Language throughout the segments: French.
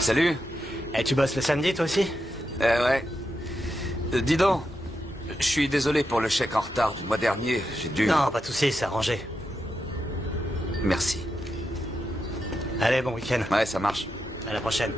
Salut. Eh, tu bosses le samedi, toi aussi? Ouais. Dis donc, je suis désolé pour le chèque en retard du mois dernier. J'ai dû... Non, pas de soucis, c'est arrangé. Merci. Allez, bon week-end. Ouais, ça marche. À la prochaine.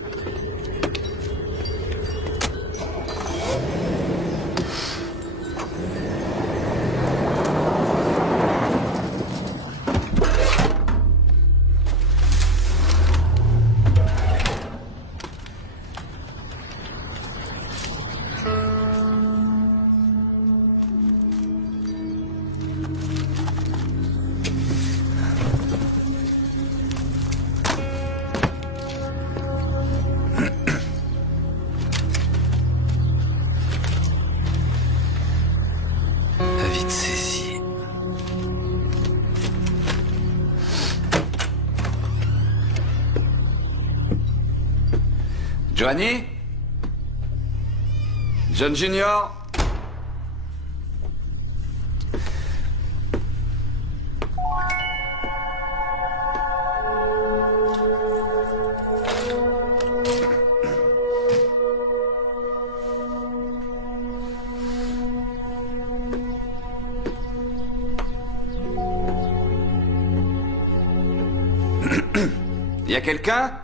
Vite saisi. Johnny? John Junior? Y a quelqu'un?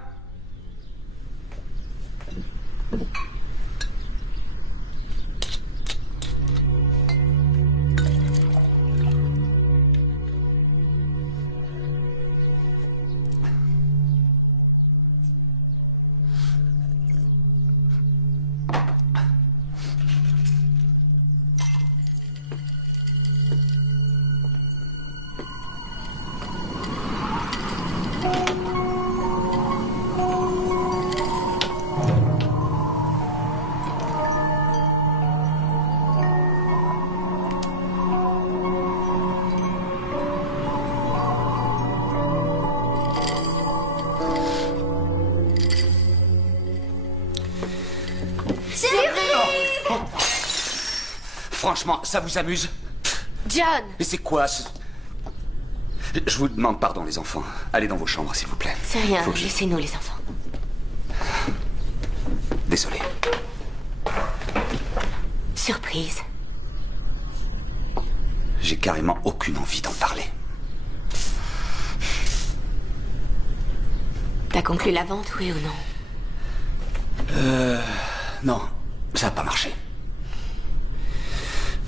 Franchement, ça vous amuse? John! Et c'est quoi ce... Je vous demande pardon, les enfants. Allez dans vos chambres, s'il vous plaît. C'est rien, Faut que je- laissez-nous les enfants. Désolé. Surprise. J'ai carrément aucune envie d'en parler. T'as conclu la vente, oui ou non? Non, ça n'a pas marché.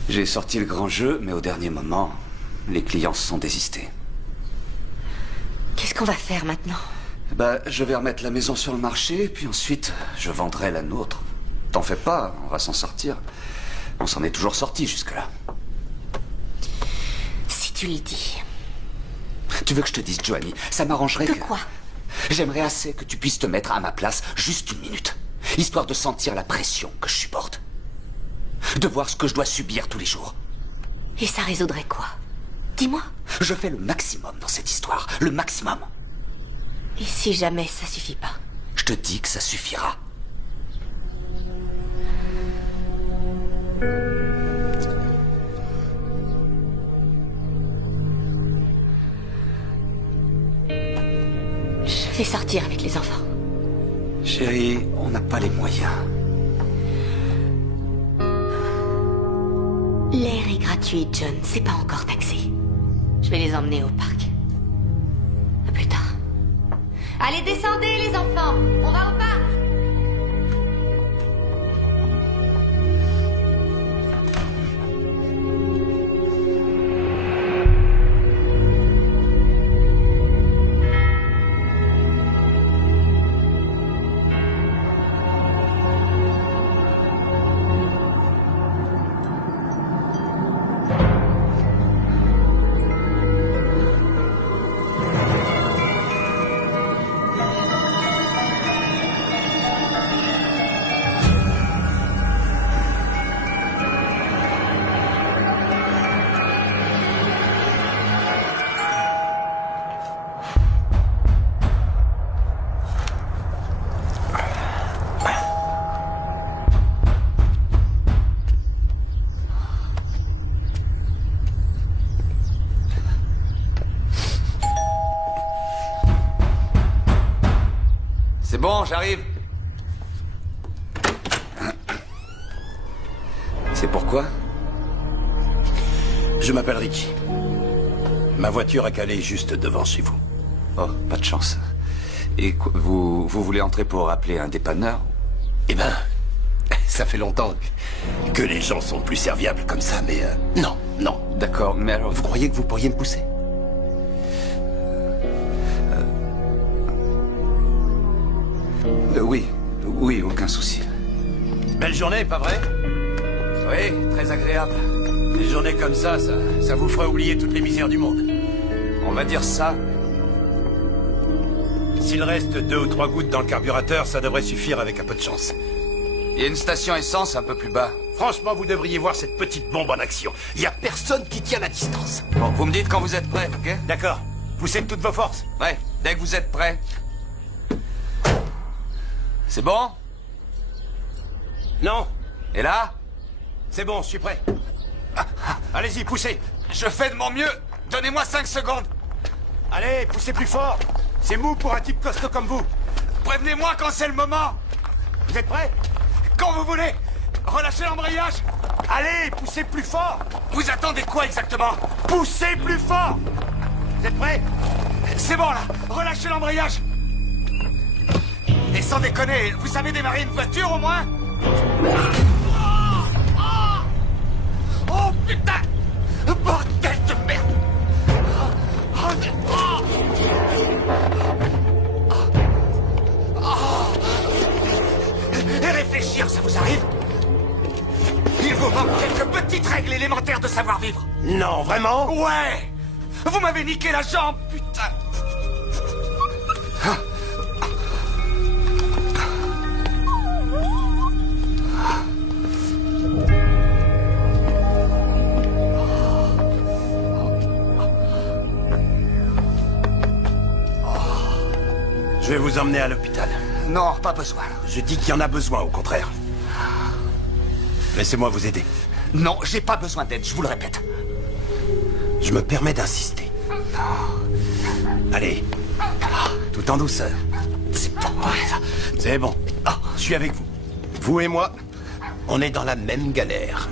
J'ai sorti le grand jeu, mais au dernier moment, les clients se sont désistés. Qu'est-ce qu'on va faire maintenant? Bah, je vais remettre la maison sur le marché, puis ensuite, je vendrai la nôtre. T'en fais pas, on va s'en sortir. On s'en est toujours sorti jusque-là. Si tu le dis. Tu veux que je te dise, Joanie, ça m'arrangerait De que... quoi? J'aimerais assez que tu puisses te mettre à ma place juste une minute. Histoire de sentir la pression que je supporte. De voir ce que je dois subir tous les jours. Et ça résoudrait quoi? Dis-moi. Je fais le maximum dans cette histoire. Le maximum. Et si jamais ça suffit pas? Je te dis que ça suffira. Je vais sortir avec les enfants. Chérie, on n'a pas les moyens. L'air est gratuit, John. C'est pas encore taxé. Je vais les emmener au parc. À plus tard. Allez, descendez, les enfants. On va au parc. C'est bon, j'arrive. C'est pourquoi? Je m'appelle Richie. Ma voiture a calé juste devant chez vous. Oh, pas de chance. Et vous voulez entrer pour appeler un dépanneur? Eh ben, ça fait longtemps que les gens sont plus serviables comme ça, mais non, non. D'accord, mais alors... Vous croyez que vous pourriez me pousser? Oui, aucun souci. Belle journée, pas vrai? Oui, très agréable. Des journées comme ça vous ferait oublier toutes les misères du monde. On va dire ça. S'il reste 2 ou 3 gouttes dans le carburateur, ça devrait suffire avec un peu de chance. Il y a une station essence un peu plus bas. Franchement, vous devriez voir cette petite bombe en action. Il y a personne qui tient la distance. Bon, vous me dites quand vous êtes prêts, ok? D'accord. Poussez de toutes vos forces. Ouais, dès que vous êtes prêts. C'est bon? Non, Et là? c'est bon, je suis prêt. Allez-y, poussez. Je fais de mon mieux. Donnez-moi 5 secondes. Allez, poussez plus fort. C'est mou pour un type costaud comme vous. Prévenez-moi quand c'est le moment. Vous êtes prêts? Quand vous voulez. Relâchez l'embrayage. Allez, poussez plus fort. Vous attendez quoi exactement? Poussez plus fort. Vous êtes prêts? C'est bon là. Relâchez l'embrayage. Et sans déconner, vous savez démarrer une voiture au moins? Oh putain! Bordel de merde! Et réfléchir, ça vous arrive? Il vous manque quelques petites règles élémentaires de savoir-vivre. Non, vraiment? Ouais! Vous m'avez niqué la jambe, putain! Je vais vous emmener à l'hôpital. Non, pas besoin. Je dis qu'il y en a besoin, au contraire. Laissez-moi vous aider. Non, j'ai pas besoin d'aide, je vous le répète. Je me permets d'insister. Allez. Tout en douceur. C'est pas vrai, ça. C'est bon. Je suis avec vous. Vous et moi, on est dans la même galère.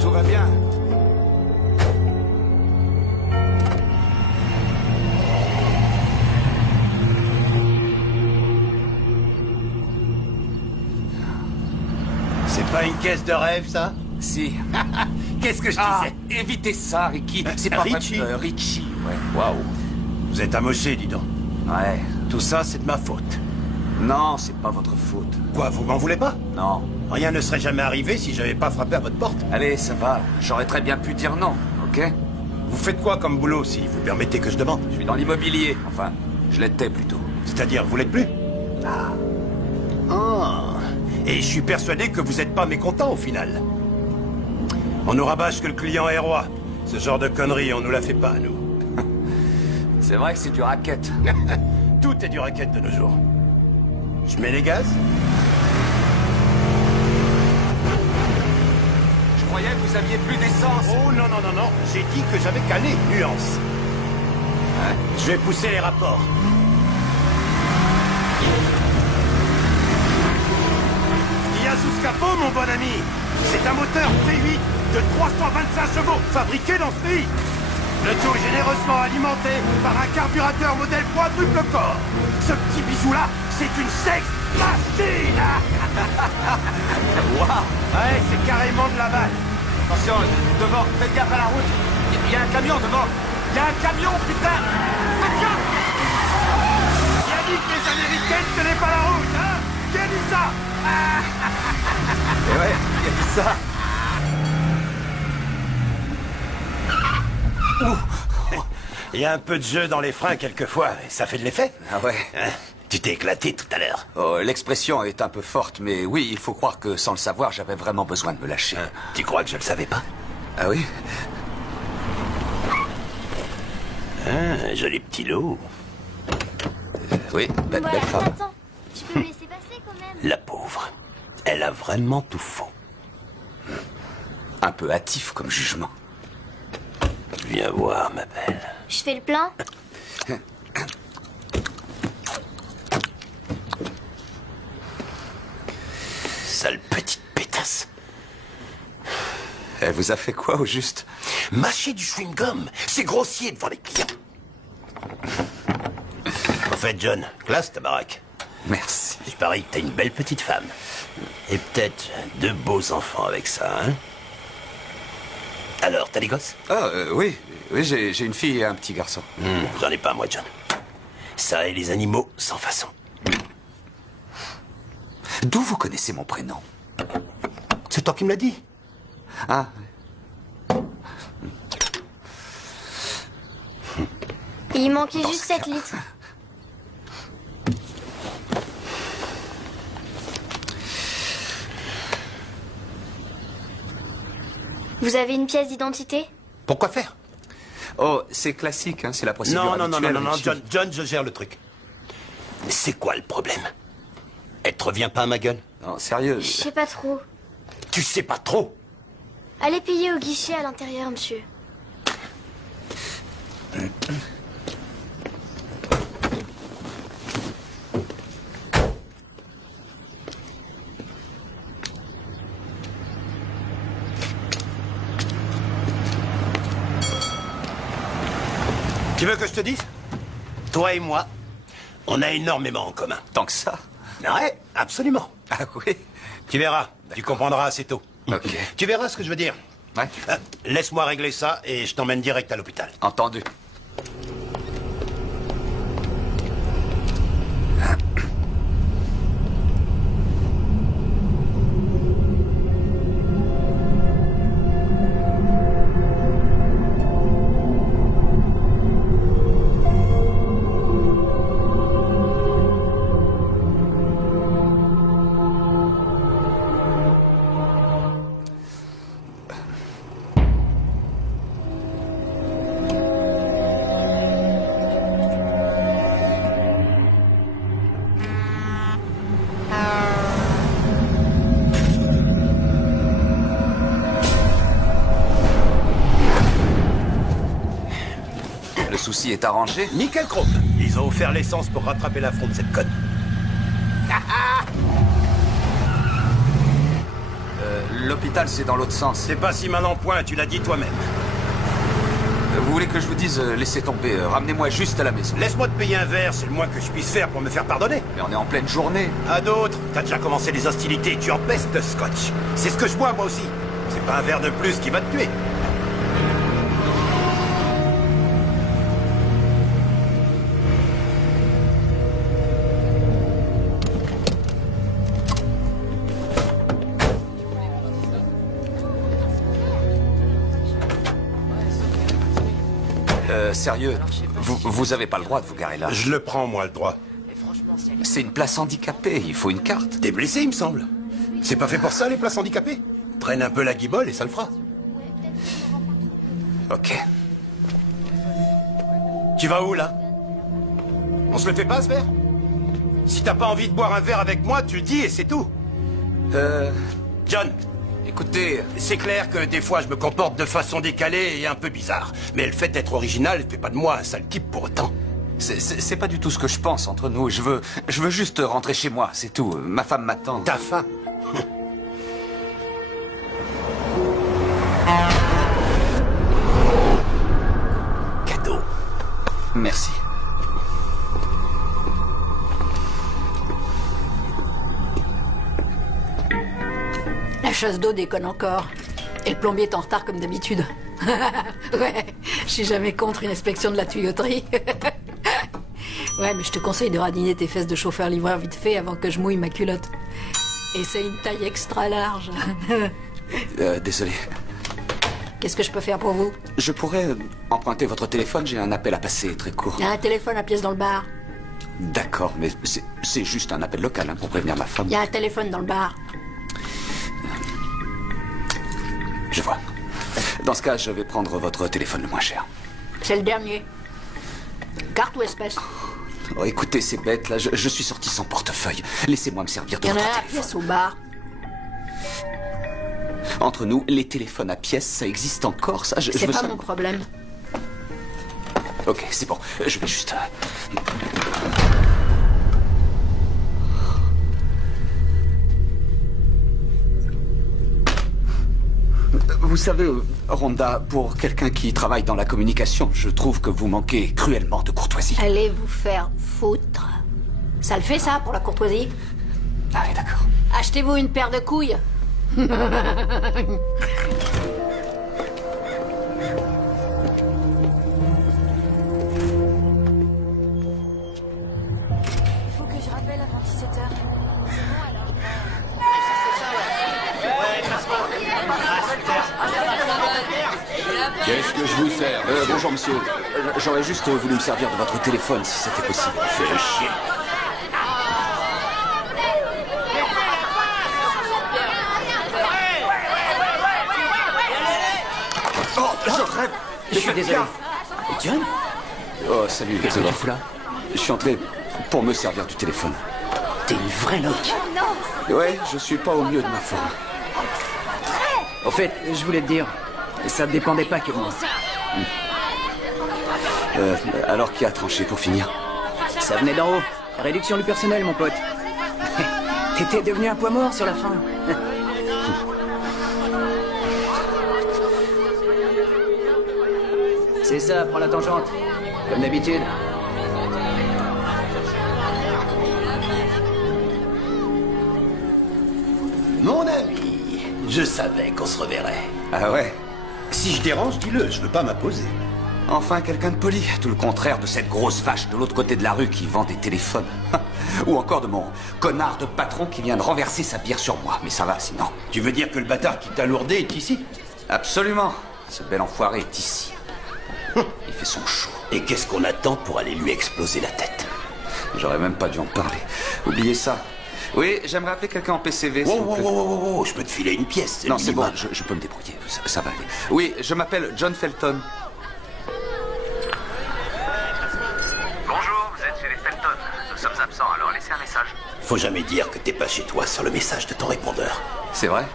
Tout va bien. C'est pas une caisse de rêve, ça? Si. Qu'est-ce que je Ah, disais? évitez ça, Ricky. C'est pas Richie. vrai. Richie, ouais. Waouh. Vous êtes amoché, dis donc. Ouais. Tout ça, c'est de ma faute. Non, c'est pas votre faute. Quoi, vous m'en voulez pas? Non. Rien ne serait jamais arrivé si j'avais pas frappé à votre porte. Allez, ça va. J'aurais très bien pu dire non, ok? Vous faites quoi comme boulot, si vous permettez que je demande? Je suis dans l'immobilier. Enfin, je l'étais plutôt. C'est-à-dire, vous l'êtes plus? Ah. Et je suis persuadé que vous n'êtes pas mécontent, au final. On nous rabâche que le client est roi. Ce genre de conneries, on nous la fait pas, nous. C'est vrai que c'est du racket. Tout est du racket de nos jours. Je mets les gaz? Je croyais que vous aviez plus d'essence. Oh non, non, non, non. J'ai dit que j'avais calé. Nuance. Je vais pousser les rapports. Il y a sous ce capot, mon bon ami. C'est un moteur V8 de 325 chevaux fabriqué dans ce pays. Le tout est généreusement alimenté par un carburateur modèle quadruple corps. Ce petit bijou-là, c'est une sex machine. Waouh! Ouais, c'est carrément de la balle. Attention, devant, faites gaffe à la route. Il y a un camion devant. Il y a un camion, putain! Faites gaffe! Qui a dit que les Américaines tenaient pas la route, hein? Qui a dit ça? Et ouais, il y a tout ça. Il y a un peu de jeu dans les freins quelquefois, et ça fait de l'effet. Ah ouais. Hein? Tu t'es éclaté tout à l'heure. Oh, l'expression est un peu forte, mais oui, il faut croire que sans le savoir, j'avais vraiment besoin de me lâcher. Hein? Tu crois que je le savais pas? Ah oui? Ah, joli petit lot. Oui, belle Voilà, femme. attends. Tu peux me laisser passer quand même. La pauvre. Elle a vraiment tout faux. Un peu hâtif comme jugement. Viens voir, ma belle. Je fais le plein. Sale petite pétasse. Elle vous a fait quoi, au juste? Mâcher du chewing-gum, c'est grossier devant les clients. En fait, John, classe ta baraque. Merci. Je parie que t'as une belle petite femme. Et peut-être 2 beaux enfants avec ça, hein? Alors, t'as des gosses? Ah, oui. Oui, j'ai une fille et un petit garçon. J'en ai pas, moi, John. Ça et les animaux, sans façon. D'où vous connaissez mon prénom? C'est toi qui me l'as dit. Ah, Il manquait juste 7 litres. Vous avez une pièce d'identité? Pourquoi faire? oh, c'est classique, hein, c'est la procédure habituelle, Richie. John, je gère le truc. C'est quoi le problème? Elle te revient pas à ma gueule? Non, sérieux. Je sais pas trop. Tu sais pas trop. Allez payer au guichet à l'intérieur, monsieur. Tu veux que je te dise? Toi et moi, on a énormément en commun. Tant que ça. Ouais, absolument. Ah oui. Tu verras, tu comprendras assez tôt. Ok. Tu verras ce que je veux dire. Ouais. Laisse-moi régler ça et je t'emmène direct à l'hôpital. Entendu. Le souci est arrangé. Nickel chrome. Ils ont offert l'essence pour rattraper l'affront de cette conne. L'hôpital, c'est dans l'autre sens. C'est pas si mal en point, tu l'as dit toi-même. Vous voulez que je vous dise, laissez tomber, ramenez-moi juste à la maison. Laisse-moi te payer un verre, c'est le moins que je puisse faire pour me faire pardonner. Mais on est en pleine journée. À d'autres, t'as déjà commencé les hostilités, tu empestes de scotch. C'est ce que je bois moi aussi. C'est pas un verre de plus qui va te tuer. Sérieux, vous avez pas le droit de vous garer là. Je le prends moi le droit. C'est une place handicapée, il faut une carte. T'es blessé il me semble. C'est pas fait pour ça les places handicapées. Traîne un peu la guibole et ça le fera. Ok. Tu vas où là? On se le fait pas ce verre? Si t'as pas envie de boire un verre avec moi, tu le dis et c'est tout. John, Écoutez, c'est clair que des fois je me comporte de façon décalée et un peu bizarre. Mais le fait d'être original ne fait pas de moi un sale type pour autant. c'est pas du tout ce que je pense entre nous. Je veux juste rentrer chez moi, c'est tout. Ma femme m'attend. Ta faim. Cadeau. Merci. La chasse d'eau déconne encore. Et le plombier est en retard comme d'habitude. Ouais, je suis jamais contre une inspection de la tuyauterie. Ouais, mais je te conseille de radiner tes fesses de chauffeur-livreur vite fait avant que je mouille ma culotte. Et c'est une taille extra large. Désolé. Qu'est-ce que je peux faire pour vous? Je pourrais emprunter votre téléphone, j'ai un appel à passer très court. Il y a un téléphone à pièce dans le bar. D'accord, mais c'est juste un appel local hein, pour prévenir ma femme. Il y a un téléphone dans le bar. Je vois. Dans ce cas, je vais prendre votre téléphone le moins cher. C'est le dernier. Carte ou espèce? Oh, écoutez, c'est bête, là, je suis sorti sans portefeuille. Laissez-moi me servir de Il y en a votre un à téléphone. pièce au bar. Entre nous, les téléphones à pièces, ça existe encore, ça je C'est veux pas ça. mon problème. Ok, c'est bon. Je vais juste... Vous savez, Rhonda, pour quelqu'un qui travaille dans la communication, je trouve que vous manquez cruellement de courtoisie. Allez vous faire foutre. Ça le fait, ça, pour la courtoisie? Ah oui, d'accord. Achetez-vous une paire de couilles. Il faut que je rappelle avant 17h. Qu'est-ce que je vous sers? Bonjour, monsieur. J'aurais juste voulu me servir de votre téléphone, si c'était possible. Fais chier. Oh, je rêve. Je suis désolé. John? Oh, salut. Qu'est-ce que tu fous là? Je suis entré pour me servir du téléphone. T'es une vraie loque. Ouais, je suis pas au mieux de ma forme. Au fait, je voulais te dire, ça ne dépendait pas que moi. Alors qui a tranché pour finir? Ça venait d'en haut. Réduction du personnel, mon pote. T'étais devenu un poids mort sur la fin. C'est ça, prends la tangente. Comme d'habitude. Mon ami, je savais qu'on se reverrait. Ah ouais? Si je dérange, dis-le, je veux pas m'imposer. Enfin, quelqu'un de poli. Tout le contraire de cette grosse vache de l'autre côté de la rue qui vend des téléphones. Ou encore de mon connard de patron qui vient de renverser sa bière sur moi. Mais ça va, sinon. Tu veux dire que le bâtard qui t'a lourdé est ici? Absolument. Ce bel enfoiré est ici. Il fait son show. Et qu'est-ce qu'on attend pour aller lui exploser la tête? J'aurais même pas dû en parler. Oubliez ça. Oui, j'aimerais appeler quelqu'un en PCV, s'il vous plaît. Wow, je peux te filer une pièce. Non, c'est bon, minimum. je peux me débrouiller. Ça va aller. Oui, je m'appelle John Felton. Bonjour, vous êtes chez les Felton. Nous sommes absents, alors laissez un message. Faut jamais dire que t'es pas chez toi sans le message de ton répondeur. C'est vrai?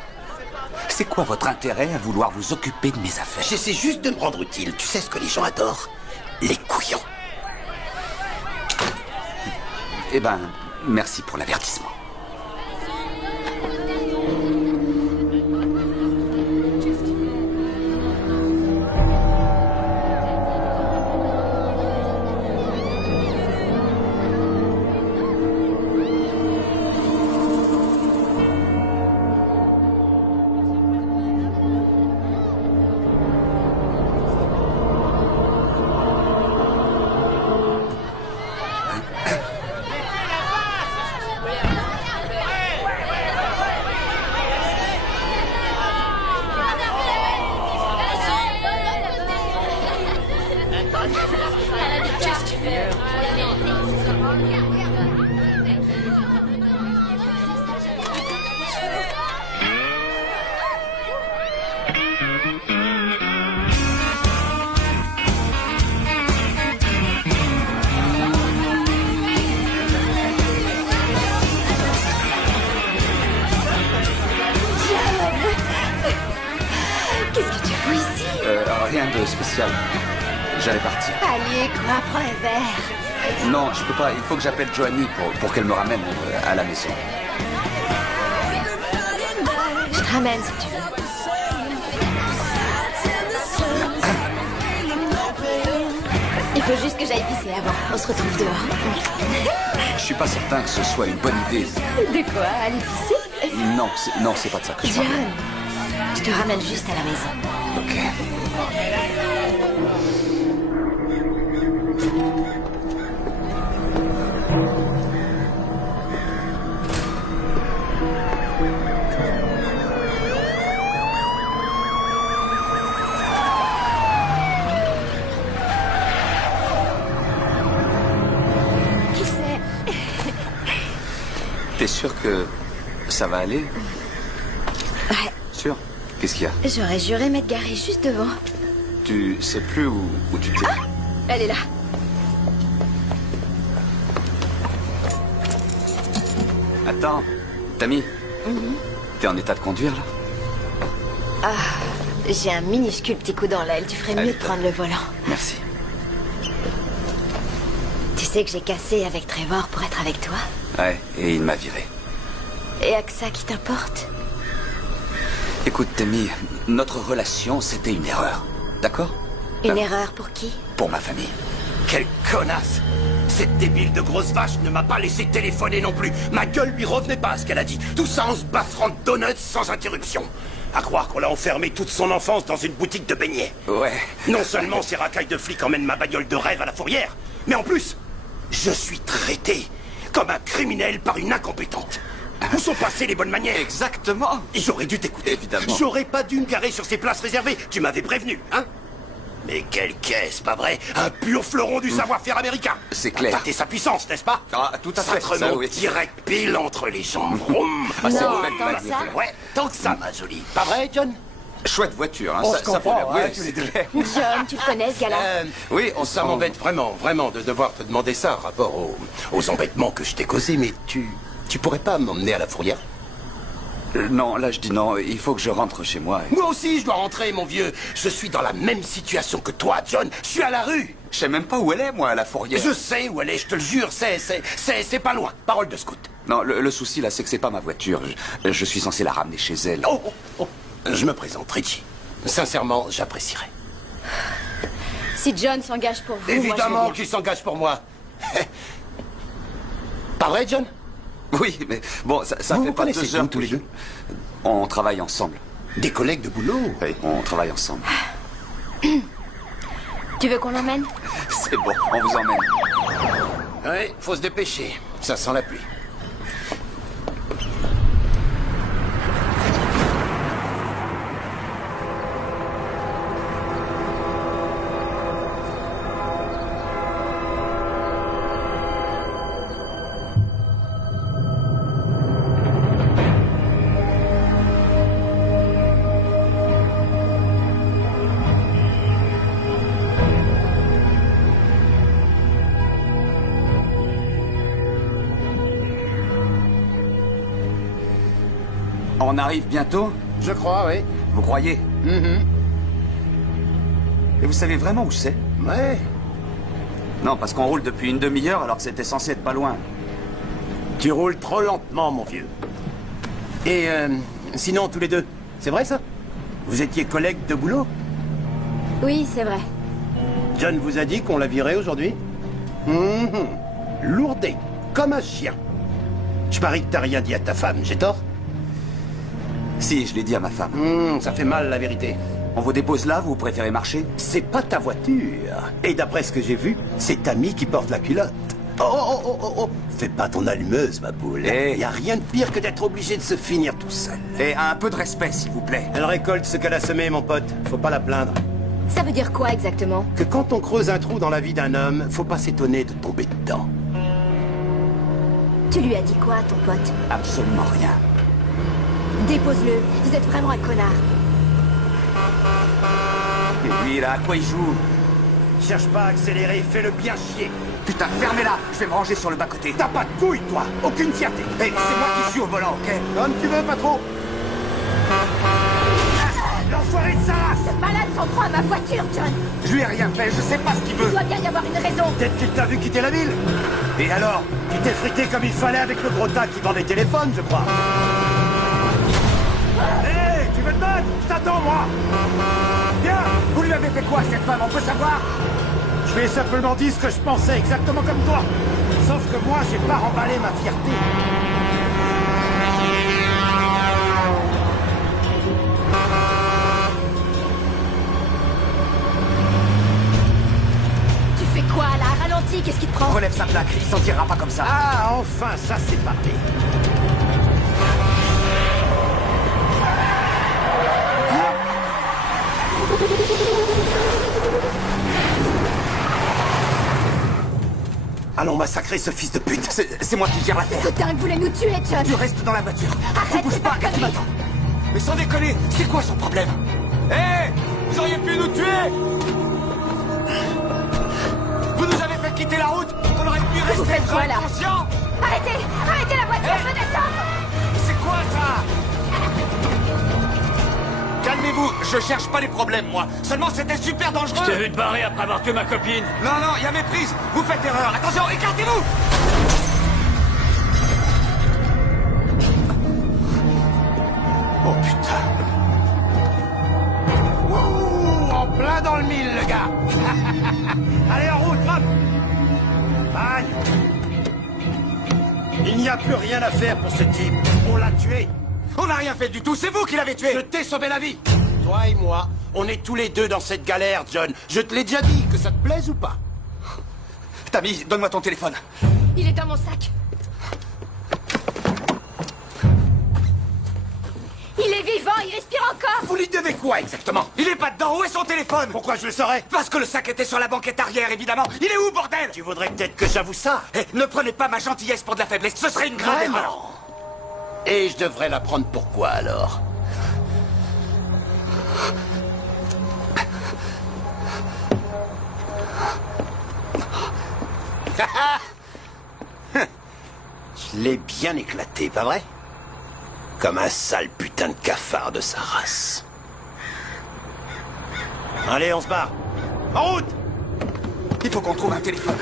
C'est quoi votre intérêt à vouloir vous occuper de mes affaires? J'essaie juste de me rendre utile. Tu sais ce que les gens adorent? Les couillons. Eh ben, merci pour l'avertissement. Qu'est-ce que tu fous ici? Rien de spécial. J'allais partir. Allez, quoi, prends un verre. Non, je peux pas. Il faut que j'appelle Joanie pour qu'elle me ramène à la maison. Je te ramène si tu veux. Il faut juste que j'aille pisser avant. On se retrouve dehors. Je suis pas certain que ce soit une bonne idée. De quoi? Aller pisser? Non, c'est pas de ça que je parle. John, je te ramène juste à la maison. Ok. Qui c'est? T'es sûr que ça va aller? Ouais, Sûr? Qu'est-ce qu'il y a? j'aurais juré m'être garée juste devant. Tu sais plus où tu t'es? Elle est là. Attends, Tammy. T'es en état de conduire, là? J'ai un minuscule petit coup dans l'aile. Tu ferais mieux de prendre le volant. Merci. sais que j'ai cassé avec Trevor pour être avec toi. Ouais, et il m'a viré. Et à que ça qui t'importe? Écoute, Tammy, notre relation, c'était une erreur. D'accord? Une erreur pour qui? Pour ma famille. Quelle connasse! Cette débile de grosse vache ne m'a pas laissé téléphoner non plus. Ma gueule lui revenait pas à ce qu'elle a dit. Tout ça en se baffrant de donuts sans interruption. À croire qu'on l'a enfermé toute son enfance dans une boutique de beignets. Ouais. Non seulement ces racailles de flics emmènent ma bagnole de rêve à la fourrière, mais en plus, je suis traité comme un criminel par une incompétente. Où sont passées les bonnes manières? Exactement. J'aurais dû t'écouter. Évidemment. J'aurais pas dû me garer sur ces places réservées. Tu m'avais prévenu, hein? Mais quelle caisse, pas vrai? Un pur fleuron du savoir-faire américain. C'est clair. Tâter sa puissance, n'est-ce pas? Ah, tout à fait. Ça te remonte direct pile entre les jambes. Vroom. Ah, c'est Non, une belle tant blague. que ça. Ouais, tant que ça, ma jolie. Pas vrai, John? Chouette voiture, hein. On ça, se ça faut comprend, l'avouer, ouais, tous c'est les deux. clair. John, tu le connais ce gars-là? Oui, Ça m'embête vraiment, vraiment de devoir te demander ça, rapport aux embêtements que je t'ai causés, mais tu pourrais pas m'emmener à la fourrière? Non, là je dis non, il faut que je rentre chez moi. Moi aussi, je dois rentrer, mon vieux. Je suis dans la même situation que toi, John. Je suis à la rue. Je sais même pas où elle est, moi, la fourrière. Je sais où elle est, je te le jure, c'est pas loin. Parole de scout. Non, le souci là, c'est que c'est pas ma voiture. Je suis censé la ramener chez elle. Oh, oh, oh. Je me présente, Richie. Sincèrement, j'apprécierais. Si John s'engage pour vous, Évidemment moi je qu'il s'engage pour moi. Pas vrai, John? Oui, mais bon, ça Vous fait vous pas connaissez 2 heures d'où, tous que les deux? On travaille ensemble. Des collègues de boulot? Oui, on travaille ensemble. viens. Tu veux qu'on l'emmène? C'est bon, on vous emmène. Ouais, faut se dépêcher. Ça sent la pluie. On arrive bientôt? Je crois, oui. Vous croyez? Et vous savez vraiment où c'est? Ouais. Non, parce qu'on roule depuis une demi-heure alors que c'était censé être pas loin. Tu roules trop lentement, mon vieux. Et sinon, tous les deux, c'est vrai ça? Vous étiez collègues de boulot? Oui, c'est vrai. John vous a dit qu'on l'a viré aujourd'hui? Lourdé, comme un chien. Je parie que t'as rien dit à ta femme, j'ai tort? Si, je l'ai dit à ma femme. Ça fait mal, la vérité. On vous dépose là, vous préférez marcher? C'est pas ta voiture. Et d'après ce que j'ai vu, c'est ta mie qui porte la culotte. Oh. Fais pas ton allumeuse, ma poule. Eh. Y a rien de pire que d'être obligé de se finir tout seul. Et un peu de respect, s'il vous plaît. Elle récolte ce qu'elle a semé, mon pote. Faut pas la plaindre. Ça veut dire quoi exactement? Que quand on creuse un trou dans la vie d'un homme, faut pas s'étonner de tomber dedans. Tu lui as dit quoi, ton pote? Absolument rien. Dépose-le. Vous êtes vraiment un connard. Et lui, là, à quoi il joue? Cherche pas à accélérer, fais-le bien chier. Putain, fermez-la. Je vais me ranger sur le bas-côté. T'as pas de couilles, toi. Aucune fierté. Hé, c'est moi qui suis au volant, ok? Comme tu veux, pas trop. L'enfoiré de Sarah. Ce malade s'en prend à ma voiture, John. Je lui ai rien fait, je sais pas ce qu'il veut. Il doit bien y avoir une raison. Peut-être qu'il t'a vu quitter la ville. Et alors? Tu t'es frité comme il fallait avec le gros tas qui vend des téléphones, je crois. Hé, tu veux te battre? Je t'attends, moi. Viens. Vous lui avez fait quoi, cette femme? On peut savoir? Je lui ai simplement dit ce que je pensais, exactement comme toi. Sauf que moi, j'ai pas remballé ma fierté. Tu fais quoi, là? Ralentis, qu'est-ce qui te prend? Relève sa plaque, il s'en tirera pas comme ça. Ah, enfin, ça c'est parlé. Allons massacrer ce fils de pute. C'est moi qui gère l'affaire. Ce dingue voulait nous tuer, John. Tu restes dans la voiture. Arrête, Tu bouges c'est pas, pas tu connerie. m'attends. Mais sans déconner, c'est quoi son problème? Hé, vous auriez pu nous tuer. Vous nous avez fait quitter la route. On aurait pu Vous rester faites quoi, là? conscient. Arrêtez la voiture, je veux descendre. C'est quoi ça? Calmez-vous. Calmez-vous, je cherche pas les problèmes, moi. Seulement, c'était super dangereux. Je t'ai vu te barrer après avoir tué ma copine. Non, non, il y a méprise. Vous faites erreur. Attention, écartez-vous. Oh putain. Ouh, en plein dans le mille, le gars. Allez, en route, hop. Aïe. Il n'y a plus rien à faire pour ce type. On l'a tué. On n'a rien fait du tout, c'est vous qui l'avez tué. Je t'ai sauvé la vie. Toi et moi, on est tous les deux dans cette galère, John. Je te l'ai déjà dit, que ça te plaise ou pas. Tammy, donne-moi ton téléphone. Il est dans mon sac. Il est vivant, il respire encore. Vous lui devez quoi, exactement? Il est pas dedans, où est son téléphone? Pourquoi je le saurais? Parce que le sac était sur la banquette arrière, évidemment. Il est où, bordel? Tu voudrais peut-être que j'avoue ça? Eh, ne prenez pas ma gentillesse pour de la faiblesse, ce serait une grave erreur. Vraiment? Et je devrais la prendre pourquoi, alors? Je l'ai bien éclaté, pas vrai? Comme un sale putain de cafard de sa race. Allez, on se barre. En route! Il faut qu'on trouve un téléphone.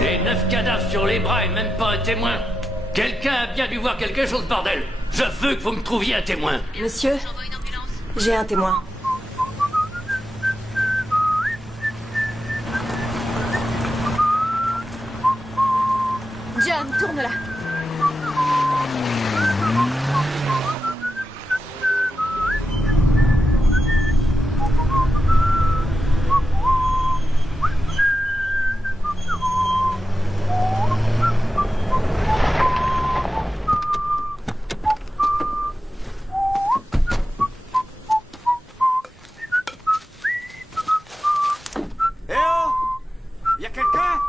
Les 9 cadavres sur les bras et même pas un témoin. Quelqu'un a bien dû voir quelque chose, bordel. Je veux que vous me trouviez un témoin. Monsieur, j'ai un témoin. John, tourne là. Eh oh! Y a quelqu'un?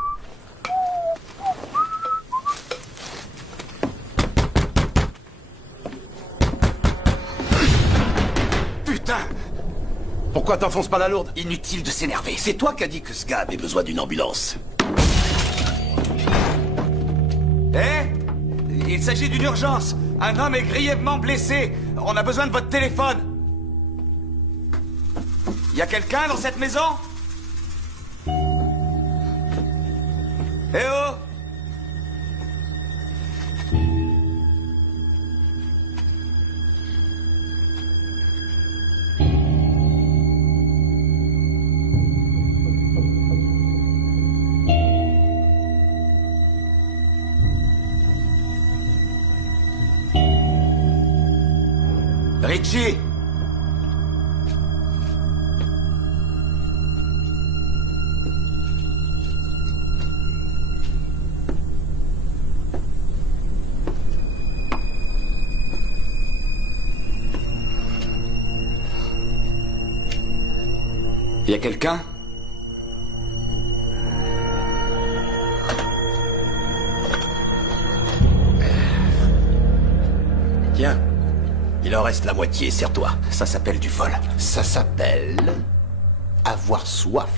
Putain! Pourquoi t'enfonces pas la lourde? Inutile de s'énerver. C'est toi qui as dit que ce gars avait besoin d'une ambulance. Eh? Il s'agit d'une urgence. Un homme est grièvement blessé. On a besoin de votre téléphone. Y a quelqu'un dans cette maison? Eh oh! Richie! Y a quelqu'un? Tiens, il en reste la moitié, serre-toi. Ça s'appelle du vol. Ça s'appelle avoir soif.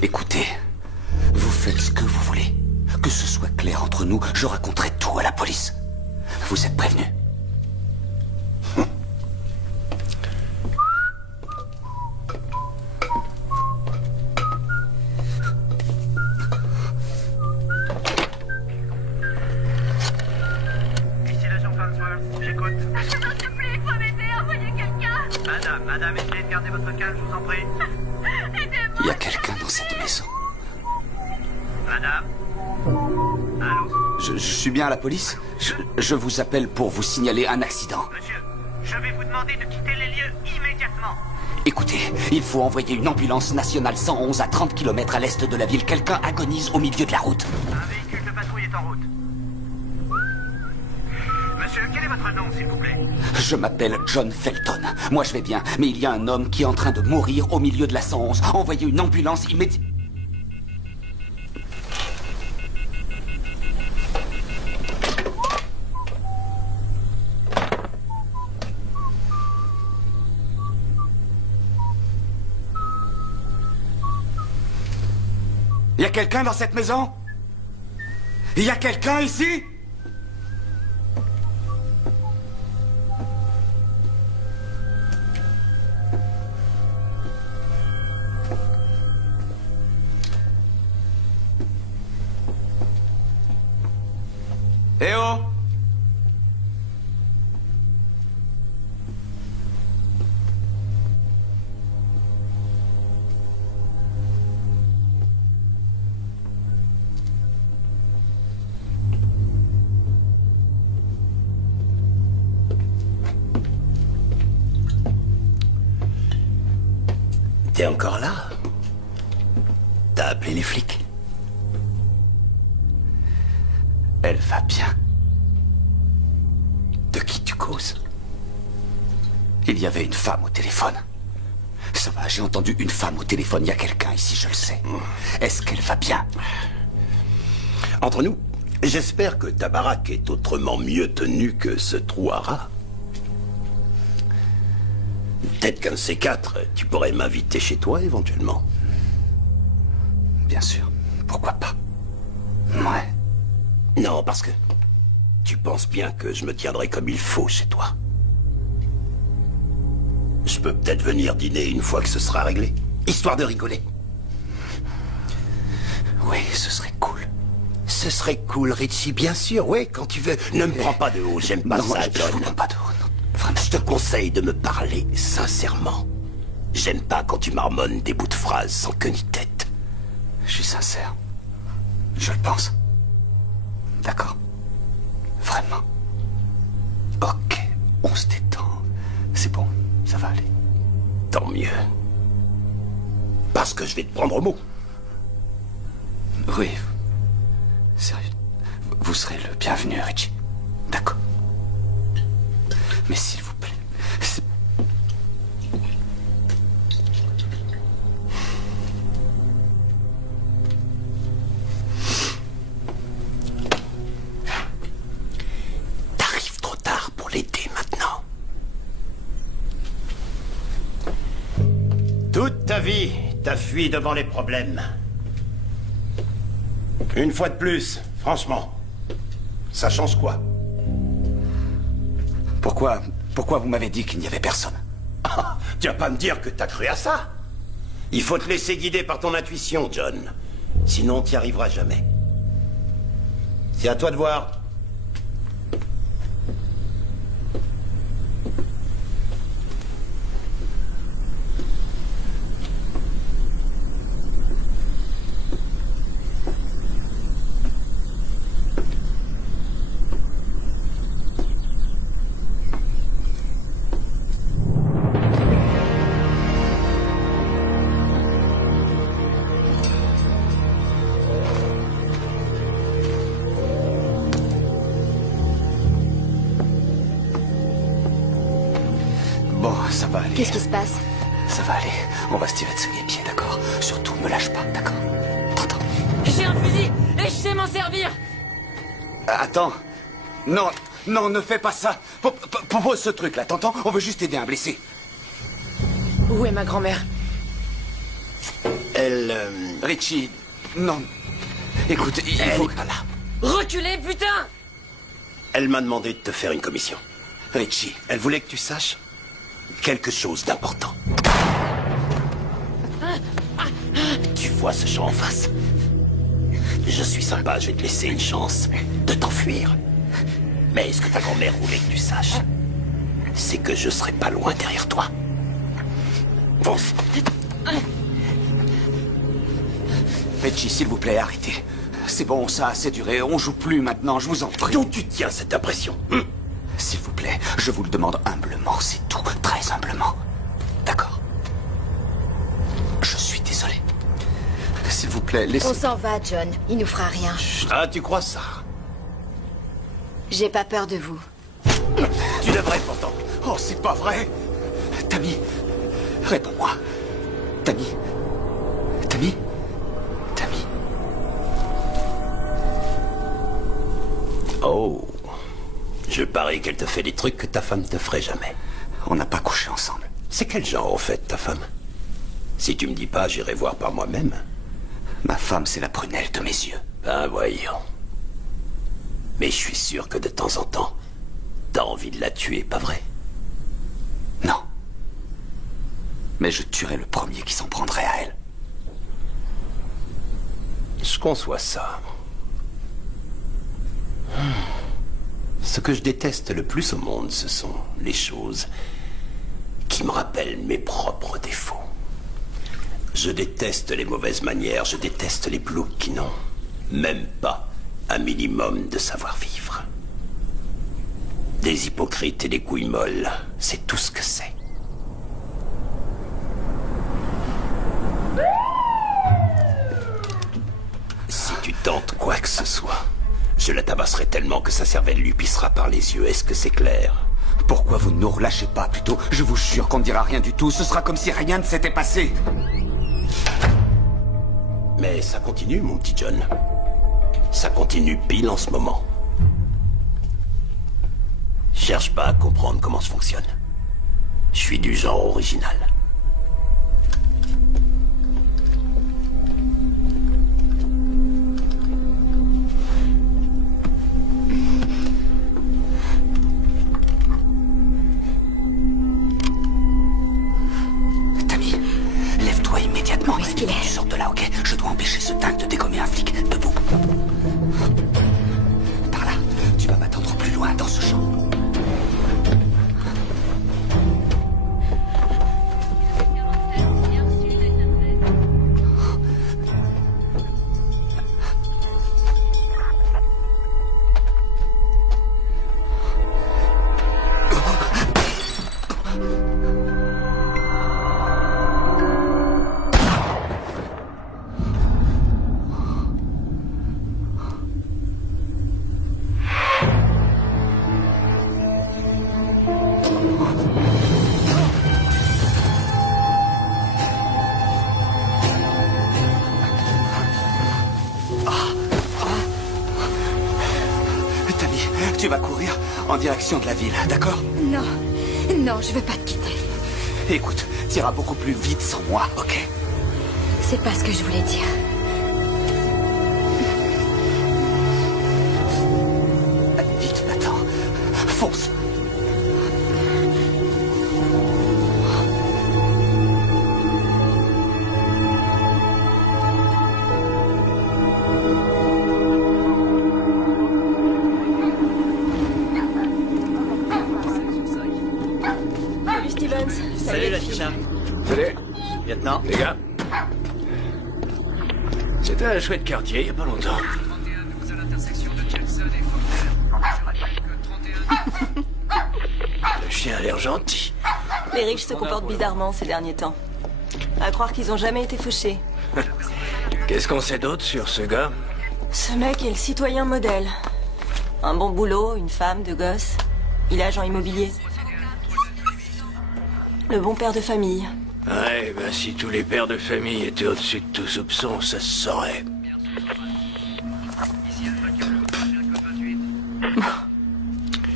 Écoutez, vous faites ce que vous voulez. Que ce soit clair entre nous, je raconterai tout à la police. Vous êtes prévenus. Ici l'agent Farnsworth, j'écoute. Je t'en supplie, il faut m'aider, envoyez quelqu'un. Madame, essayez de garder votre calme, je vous en prie. Aidez-moi. Il y a quelqu'un dans cette maison. Madame? Allô? Je suis bien à la police. Je vous appelle pour vous signaler un accident. Monsieur, je vais vous demander de quitter les lieux immédiatement. Écoutez, il faut envoyer une ambulance nationale 111 à 30 km à l'est de la ville. Quelqu'un agonise au milieu de la route. Un véhicule de patrouille est en route. Monsieur, quel est votre nom, s'il vous plaît? Je m'appelle John Felton. Moi, je vais bien, mais il y a un homme qui est en train de mourir au milieu de la 111. Envoyez une ambulance immédiatement. Y a quelqu'un dans cette maison? Y a quelqu'un ici? Eh oh! T'es encore là? T'as appelé les flics? Elle va bien. De qui tu causes? Il y avait une femme au téléphone. Ça va, j'ai entendu une femme au téléphone. Il y a quelqu'un ici, je le sais. Est-ce qu'elle va bien? Entre nous, j'espère que ta baraque est autrement mieux tenue que ce trou à rats. Peut-être qu'un de ces quatre, tu pourrais m'inviter chez toi éventuellement. Bien sûr. Pourquoi pas? Ouais. Non, parce que tu penses bien que je me tiendrai comme il faut chez toi. Je peux peut-être venir dîner une fois que ce sera réglé, histoire de rigoler. Oui, ce serait cool. Ce serait cool, Richie, bien sûr, oui, quand tu veux. Ne me prends pas de haut, j'aime pas Non, ça, je John. vous prends pas de haut, non. Vraiment. Je te conseille de me parler sincèrement. J'aime pas quand tu marmonnes des bouts de phrases sans queue ni tête. Je suis sincère. Je le pense. D'accord. Vraiment. Ok, on se détend. C'est bon, ça va aller. Tant mieux. Parce que je vais te prendre au mot. Oui. Sérieux. Vous serez le bienvenu, Richie. D'accord. Mais s'il vous plaît. T'arrives trop tard pour l'aider maintenant. Toute ta vie, t'as fui devant les problèmes. Une fois de plus, franchement, ça change quoi? Pourquoi vous m'avez dit qu'il n'y avait personne? Ah, tu vas pas me dire que t'as cru à ça? Il faut te laisser guider par ton intuition, John. Sinon, t'y arriveras jamais. C'est à toi de voir. Bon, ça va aller. Qu'est-ce qui se passe? Ça va aller. On va se tirer dessus les pieds, d'accord? Surtout, me lâche pas, d'accord? T'entends? J'ai un fusil et je sais m'en servir. Attends. Non, non, ne fais pas ça. Pose ce truc-là, t'entends? On veut juste aider un blessé. Où est ma grand-mère? Elle... Richie, non. Écoute, il elle faut... est pas là. Reculez, putain! Elle m'a demandé de te faire une commission. Richie, Elle voulait que tu saches quelque chose d'important. Tu vois ce champ en face? Je suis sympa, je vais te laisser une chance de t'enfuir. Mais ce que ta grand-mère voulait que tu saches, c'est que je serai pas loin derrière toi. Fonce. Richie, s'il vous plaît, arrêtez. C'est bon, ça a assez duré. On joue plus maintenant, je vous en prie. D'où tu tiens cette impression? S'il vous plaît, je vous le demande humblement, c'est tout. Très humblement. D'accord. Je suis désolé. S'il vous plaît, laissez... On s'en va, John. Il nous fera rien. Ah, tu crois ça? J'ai pas peur de vous. Tu devrais pourtant. Oh, c'est pas vrai. Tammy, réponds-moi. Tammy. Tammy. Tammy. Oh. Je parie qu'elle te fait des trucs que ta femme te ferait jamais. On n'a pas couché ensemble. C'est quel genre, au fait, ta femme? Si tu me dis pas, j'irai voir par moi-même. Ma femme, c'est la prunelle de mes yeux. Ben voyons. Mais je suis sûr que de temps en temps, t'as envie de la tuer, pas vrai? Non. Mais je tuerai le premier qui s'en prendrait à elle. Je conçois ça. Ce que je déteste le plus au monde, ce sont les choses qui me rappellent mes propres défauts. Je déteste les mauvaises manières, je déteste les ploucs qui n'ont même pas un minimum de savoir-vivre. Des hypocrites et des couilles molles, c'est tout ce que c'est. Si tu tentes quoi que ce soit, je la tabasserai tellement que sa cervelle lui pissera par les yeux. Est-ce que c'est clair? Pourquoi vous ne nous relâchez pas plutôt? Je vous jure qu'on ne dira rien du tout. Ce sera comme si rien ne s'était passé. Mais ça continue, mon petit John. Ça continue pile en ce moment. Cherche pas à comprendre comment ça fonctionne. Je suis du genre original. Tammy, lève-toi immédiatement. Où est-ce qu'il est? Tu sors de là, ok? Je dois empêcher ce dingue de dégommer un flic. Debout. Par là. Tu vas m'attendre plus loin dans ce champ. Tu vas courir en direction de la ville, d'accord? Non, non, je veux pas te quitter. Écoute, t'iras beaucoup plus vite sans moi, ok? C'est pas ce que je voulais dire. Vite maintenant, fonce! Salut la China. Salut. Lieutenant. Les gars. C'était un chouette quartier il y a pas longtemps. Le chien a l'air gentil. Les riches se comportent bizarrement ces derniers temps. À croire qu'ils ont jamais été fauchés. Qu'est-ce qu'on sait d'autre sur ce gars? Ce mec est le citoyen modèle. Un bon boulot, une femme, deux gosses. Il est agent immobilier. Le bon père de famille. Ouais, ben si tous les pères de famille étaient au-dessus de tout soupçon, ça se saurait.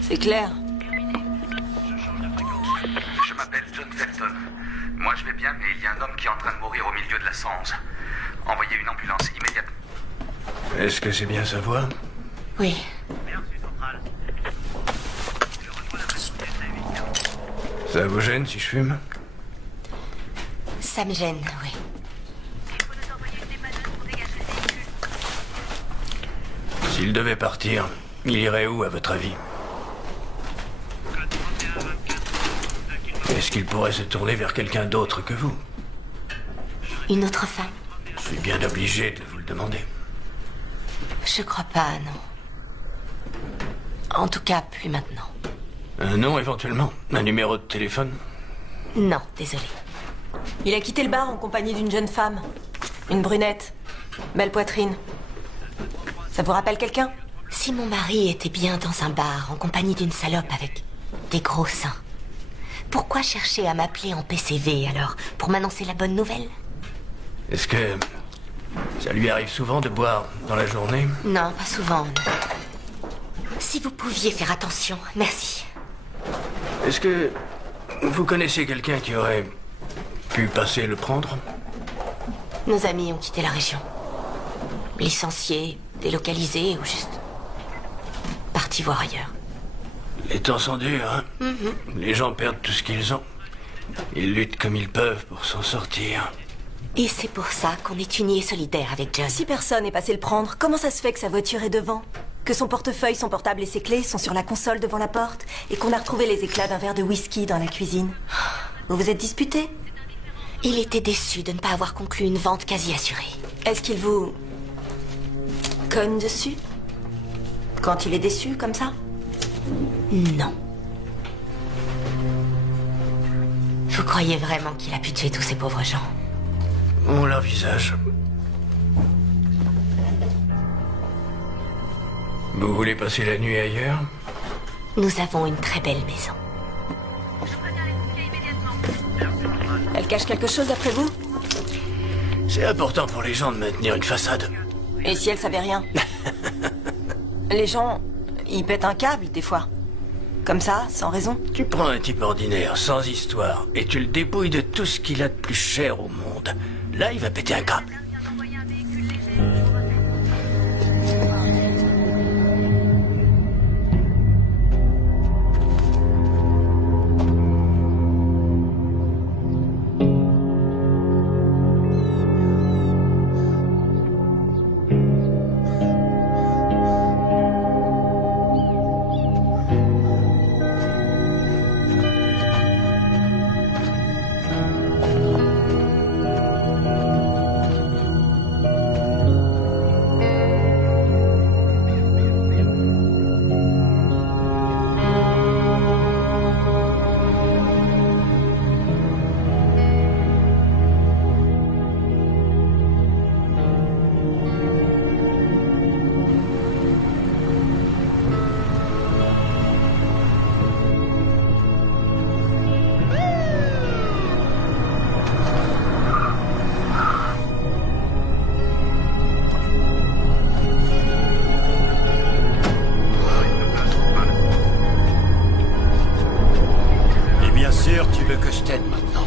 C'est clair. Je m'appelle John Felton. Moi je vais bien, mais il y a un homme qui est en train de mourir au milieu de la Sanze. Envoyez une ambulance immédiatement. Est-ce que c'est bien sa voix? Oui. Ça vous gêne si je fume? Ça me gêne, oui. S'il devait partir, il irait où à votre avis? Est-ce qu'il pourrait se tourner vers quelqu'un d'autre que vous? Une autre femme? Je suis bien obligé de vous le demander. Je crois pas, non. En tout cas, plus maintenant. Un nom éventuellement? Un numéro de téléphone? Non, désolé. Il a quitté le bar en compagnie d'une jeune femme. Une brunette. Belle poitrine. Ça vous rappelle quelqu'un? Si mon mari était bien dans un bar en compagnie d'une salope avec des gros seins, pourquoi chercher à m'appeler en PCV alors? Pour m'annoncer la bonne nouvelle? Est-ce que ça lui arrive souvent de boire dans la journée? Non, pas souvent, non. Si vous pouviez faire attention, merci. Est-ce que vous connaissez quelqu'un qui aurait pu passer le prendre? Nos amis ont quitté la région. Licenciés, délocalisés ou juste partis voir ailleurs. Les temps sont durs, hein. Les gens perdent tout ce qu'ils ont. Ils luttent comme ils peuvent pour s'en sortir. Et c'est pour ça qu'on est unis et solidaires avec John. Si personne est passé le prendre, comment ça se fait que sa voiture est devant? Que son portefeuille, son portable et ses clés sont sur la console devant la porte? Et qu'on a retrouvé les éclats d'un verre de whisky dans la cuisine? Vous vous êtes disputés? Il était déçu de ne pas avoir conclu une vente quasi assurée. Est-ce qu'il vous... cogne dessus? Quand il est déçu, comme ça? Non. Vous croyez vraiment qu'il a pu tuer tous ces pauvres gens? On l'envisage. Vous voulez passer la nuit ailleurs? Nous avons une très belle maison. Elle cache quelque chose d'après vous? C'est important pour les gens de maintenir une façade. Et si elle savait rien? Les gens, ils pètent un câble, des fois. Comme ça, sans raison. Tu prends un type ordinaire, sans histoire, et tu le dépouilles de tout ce qu'il a de plus cher au monde. Là, il va péter un câble. Tu veux que je t'aide maintenant?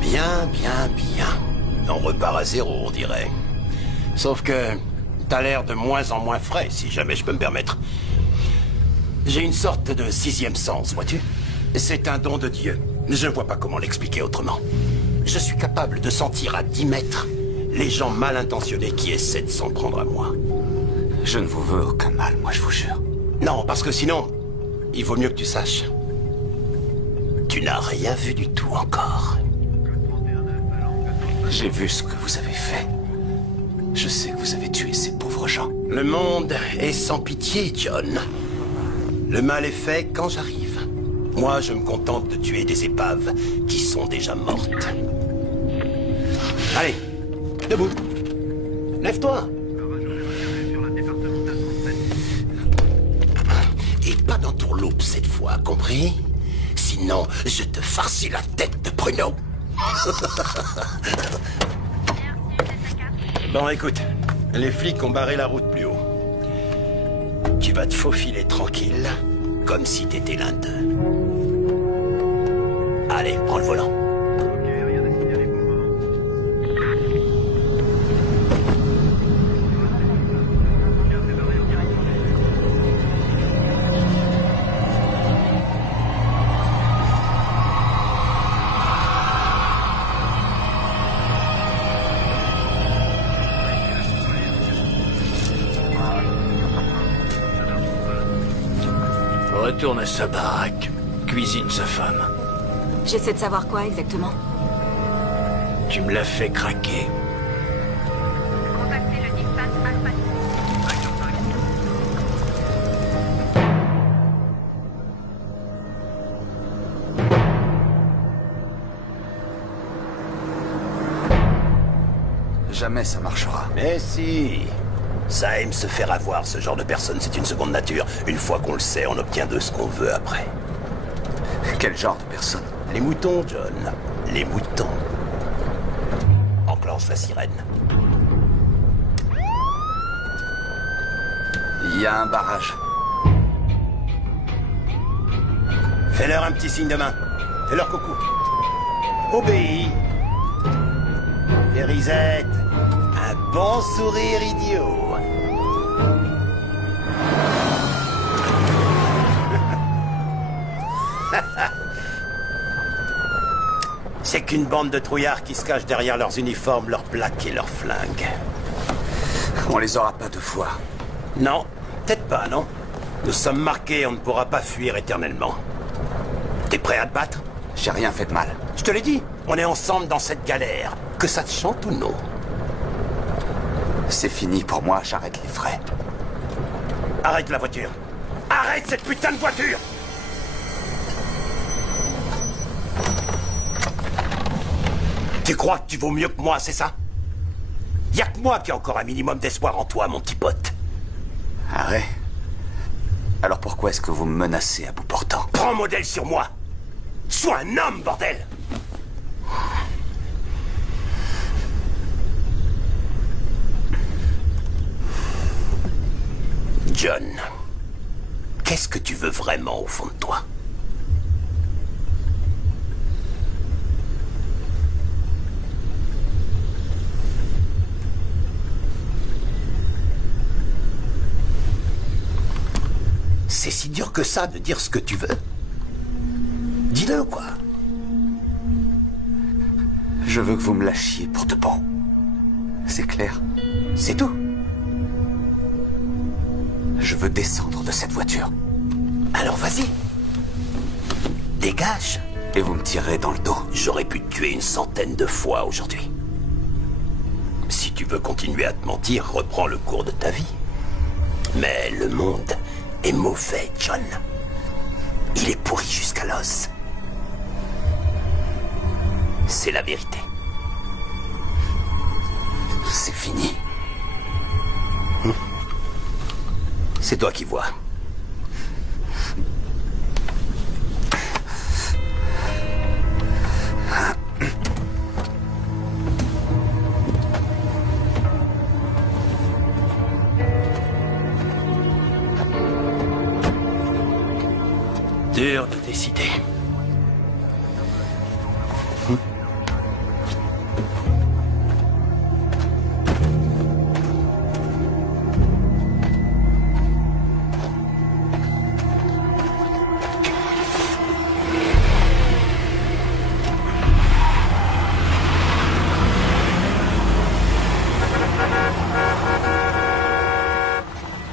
Bien, bien, bien. On repart à zéro, on dirait. Sauf que t'as l'air de moins en moins frais, si jamais je peux me permettre. J'ai une sorte de sixième sens, vois-tu? C'est un don de Dieu. Je vois pas comment l'expliquer autrement. Je suis capable de sentir à 10 mètres les gens mal intentionnés qui essaient de s'en prendre à moi. Je ne vous veux aucun mal, moi, je vous jure. Non, parce que sinon, il vaut mieux que tu saches. Tu n'as rien vu du tout encore. J'ai vu ce que vous avez fait. Je sais que vous avez tué ces pauvres gens. Le monde est sans pitié, John. Le mal est fait quand j'arrive. Moi, je me contente de tuer des épaves qui sont déjà mortes. Allez, debout. Lève-toi. Et pas dans tourloupe cette fois, compris? Sinon, je te farcis la tête de pruneau. Bon, écoute, les flics ont barré la route plus haut. Tu vas te faufiler tranquille, comme si t'étais l'un d'eux. Allez, prends le volant. Retourne à sa baraque, cuisine sa femme. J'essaie de savoir quoi exactement. Tu me l'as fait craquer. Contactez le dispatch Alpha. Jamais ça marchera. Mais si. Ça aime se faire avoir, ce genre de personne, c'est une seconde nature. Une fois qu'on le sait, on obtient de ce qu'on veut après. Quel genre de personne? Les moutons, John. Les moutons. Enclenche la sirène. Il y a un barrage. Fais-leur un petit signe de main. Fais-leur coucou. Obéis. Férisette. Un bon sourire idiot. C'est qu'une bande de trouillards qui se cachent derrière leurs uniformes, leurs plaques et leurs flingues. On les aura pas deux fois. Non, peut-être pas, non? Nous sommes marqués, on ne pourra pas fuir éternellement. T'es prêt à te battre? J'ai rien fait de mal. Je te l'ai dit, on est ensemble dans cette galère. Que ça te chante ou non? C'est fini pour moi, j'arrête les frais. Arrête la voiture. Arrête cette putain de voiture! Tu crois que tu vaux mieux que moi, c'est ça? Y'a que moi qui ai encore un minimum d'espoir en toi, mon petit pote. Arrête. Alors pourquoi est-ce que vous me menacez à bout portant? Prends modèle sur moi. Sois un homme, bordel! John, qu'est-ce que tu veux vraiment au fond de toi? C'est si dur que ça de dire ce que tu veux. Dis-le, quoi. Je veux que vous me lâchiez pour de bon. C'est clair? C'est tout. Je veux descendre de cette voiture. Alors vas-y. Dégage. Et vous me tirerez dans le dos. J'aurais pu te tuer une centaine de fois aujourd'hui. Si tu veux continuer à te mentir, reprends le cours de ta vie. Mais le monde est mauvais, John. Il est pourri jusqu'à l'os. C'est la vérité. C'est fini. C'est toi qui vois. Dur de décider.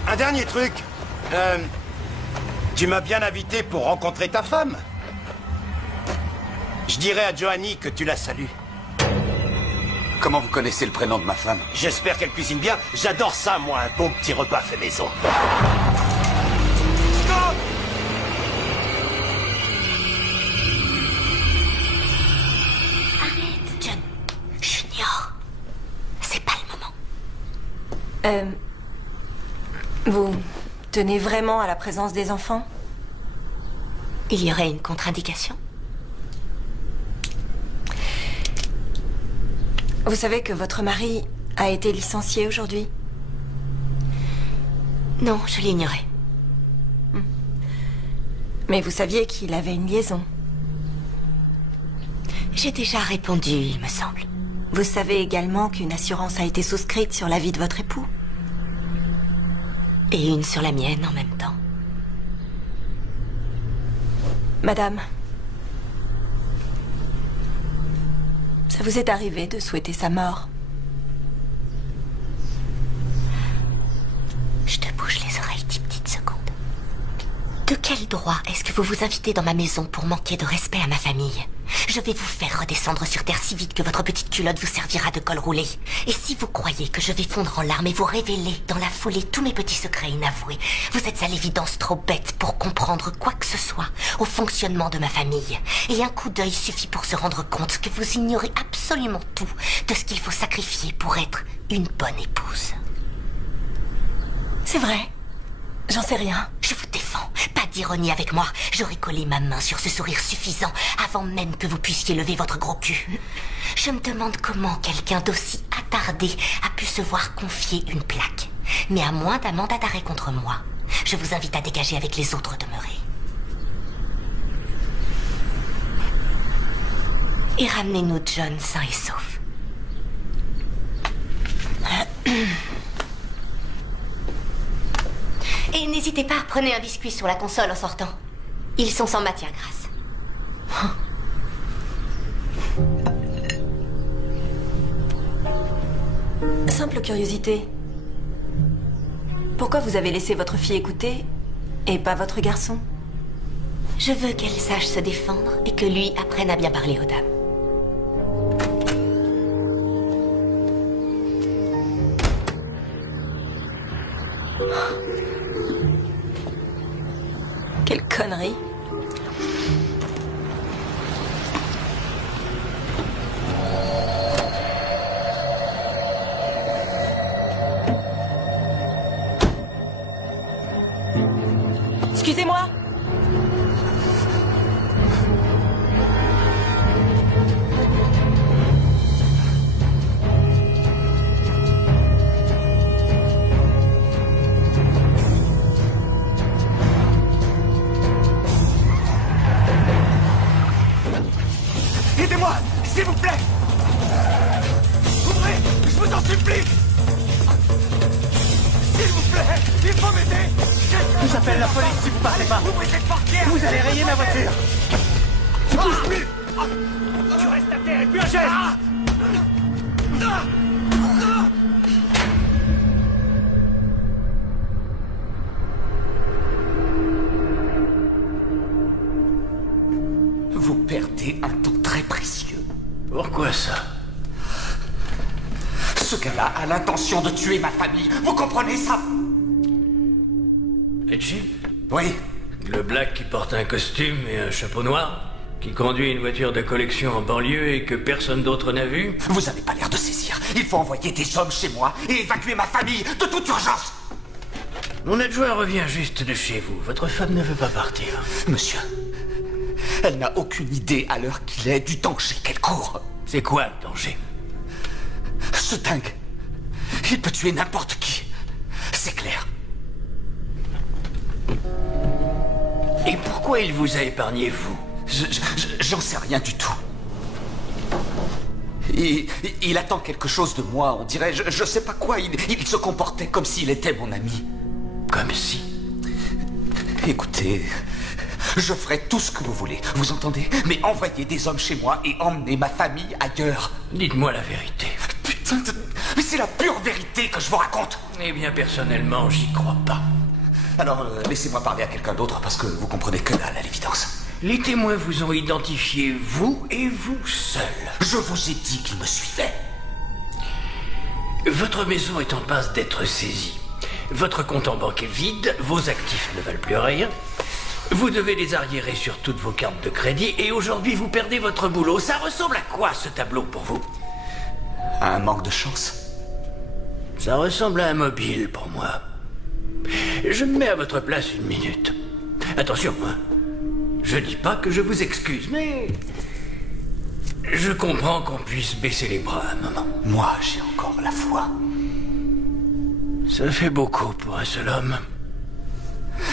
Un dernier truc. Tu m'as bien invité pour rencontrer ta femme. Je dirais à Joanny que tu la salues. Comment vous connaissez le prénom de ma femme? J'espère qu'elle cuisine bien. J'adore ça, moi, un bon petit repas fait maison. Stop! Arrête, John. Junior. C'est pas le moment. Vous tenez vraiment à la présence des enfants? Il y aurait une contre-indication? Vous savez que votre mari a été licencié aujourd'hui? Non, je l'ignorais. Mais vous saviez qu'il avait une liaison? J'ai déjà répondu, il me semble. Vous savez également qu'une assurance a été souscrite sur la vie de votre époux? Et une sur la mienne en même temps. Madame, ça vous est arrivé de souhaiter sa mort? Je te bouge les oreilles 10 petites secondes. De quel droit est-ce que vous vous invitez dans ma maison pour manquer de respect à ma famille? Je vais vous faire redescendre sur terre si vite que votre petite culotte vous servira de col roulé. Et si vous croyez que je vais fondre en larmes et vous révéler dans la foulée tous mes petits secrets inavoués, vous êtes à l'évidence trop bête pour comprendre quoi que ce soit au fonctionnement de ma famille. Et un coup d'œil suffit pour se rendre compte que vous ignorez absolument tout de ce qu'il faut sacrifier pour être une bonne épouse. C'est vrai. J'en sais rien. Je vous défends. Pas d'ironie avec moi. J'aurais collé ma main sur ce sourire suffisant avant même que vous puissiez lever votre gros cul. Je me demande comment quelqu'un d'aussi attardé a pu se voir confier une plaque. Mais à moins d'un mandat d'arrêt contre moi, je vous invite à dégager avec les autres demeurés. Et ramenez-nous John sain et sauf. Et n'hésitez pas, prenez un biscuit sur la console en sortant. Ils sont sans matière grasse. Simple curiosité. Pourquoi vous avez laissé votre fille écouter et pas votre garçon? Je veux qu'elle sache se défendre et que lui apprenne à bien parler aux dames. Quelle connerie. Excusez-moi. Aidez-moi, s'il vous plaît. Ouvrez, je vous en supplie. S'il vous plaît, il faut m'aider. J'appelle la police si vous partez pas. Ouvrez cette portière. Vous allez rayer ma voiture. Bouge plus. Tu restes à terre et puis un geste. Vous perdez un temps très précieux. Pourquoi ça? Ce gars-là a l'intention de tuer ma famille. Vous comprenez ça? Edgy? Oui. Le black qui porte un costume et un chapeau noir? Qui conduit une voiture de collection en banlieue et que personne d'autre n'a vu? Vous n'avez pas l'air de saisir. Il faut envoyer des hommes chez moi et évacuer ma famille de toute urgence. Mon adjoint revient juste de chez vous. Votre femme ne veut pas partir. Monsieur, elle n'a aucune idée à l'heure qu'il est du danger qu'elle court. C'est quoi le danger? Ce dingue, il peut tuer n'importe qui. C'est clair. Et pourquoi il vous a épargné, vous? J'en sais rien du tout. Il attend quelque chose de moi, on dirait. Je sais pas quoi. Il se comportait comme s'il était mon ami. Comme si? Écoutez, je ferai tout ce que vous voulez, vous entendez? Mais envoyez des hommes chez moi et emmenez ma famille ailleurs. Dites-moi la vérité. Putain, mais c'est la pure vérité que je vous raconte. Eh bien, personnellement, j'y crois pas. Alors, laissez-moi parler à quelqu'un d'autre parce que vous comprenez que dalle à l'évidence. Les témoins vous ont identifié, vous et vous seul. Je vous ai dit qu'ils me suivaient. Votre maison est en passe d'être saisie. Votre compte en banque est vide, vos actifs ne valent plus rien. Vous devez les arriérer sur toutes vos cartes de crédit et aujourd'hui vous perdez votre boulot. Ça ressemble à quoi ce tableau pour vous? À un manque de chance. Ça ressemble à un mobile pour moi. Je me mets à votre place une minute. Attention, hein. Je dis pas que je vous excuse, mais... je comprends qu'on puisse baisser les bras un moment. Moi, j'ai encore la foi. Ça fait beaucoup pour un seul homme.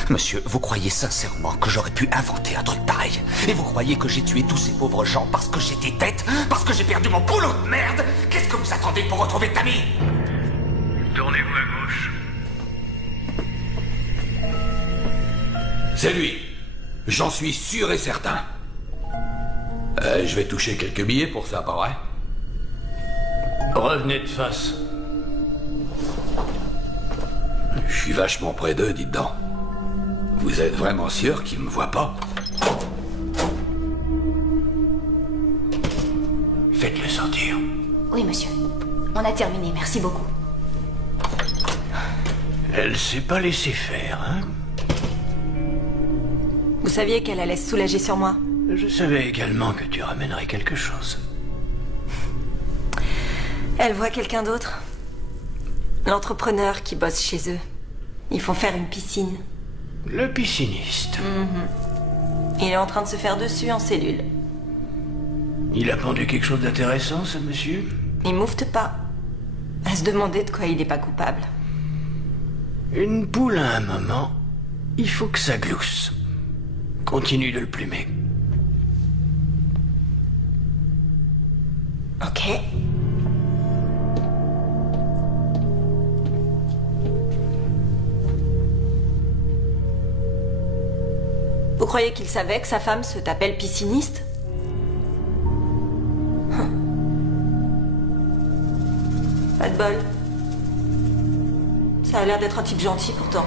Monsieur, vous croyez sincèrement que j'aurais pu inventer un truc pareil? Et vous croyez que j'ai tué tous ces pauvres gens parce que j'étais tête? Parce que j'ai perdu mon boulot de merde? Qu'est-ce que vous attendez pour retrouver Tammy? Tournez-vous à gauche. C'est lui. J'en suis sûr et certain. Je vais toucher quelques billets pour ça, pas vrai? Revenez de face. Je suis vachement près d'eux, dites donc. Vous êtes vraiment sûr qu'ils me voient pas? Faites-le sortir. Oui, monsieur. On a terminé, merci beaucoup. Elle s'est pas laissée faire, hein? Vous saviez qu'elle allait se soulager sur moi? Je savais également que tu ramènerais quelque chose. Elle voit quelqu'un d'autre. L'entrepreneur qui bosse chez eux. Ils font faire une piscine. Le pisciniste. Il est en train de se faire dessus en cellule. Il a pendu quelque chose d'intéressant, ce monsieur? Il moufte pas. À se demander de quoi il n'est pas coupable. Une poule à un moment, il faut que ça glousse. Continue de le plumer. Ok. croyez qu'il savait que sa femme se tapait le pisciniste? Pas de bol. Ça a l'air d'être un type gentil pourtant.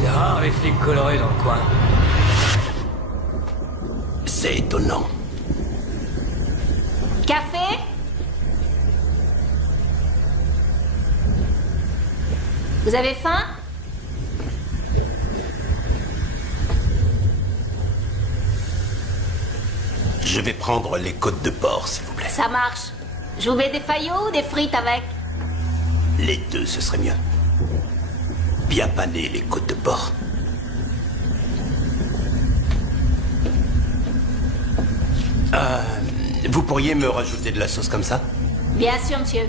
C'est rare les flics colorés dans le coin. C'est étonnant. Café? Vous avez faim? Je vais prendre les côtes de porc, s'il vous plaît. Ça marche. Je vous mets des faillots ou des frites avec? Les deux, ce serait mieux. Bien panées, les côtes de porc. Vous pourriez me rajouter de la sauce comme ça? Bien sûr, monsieur.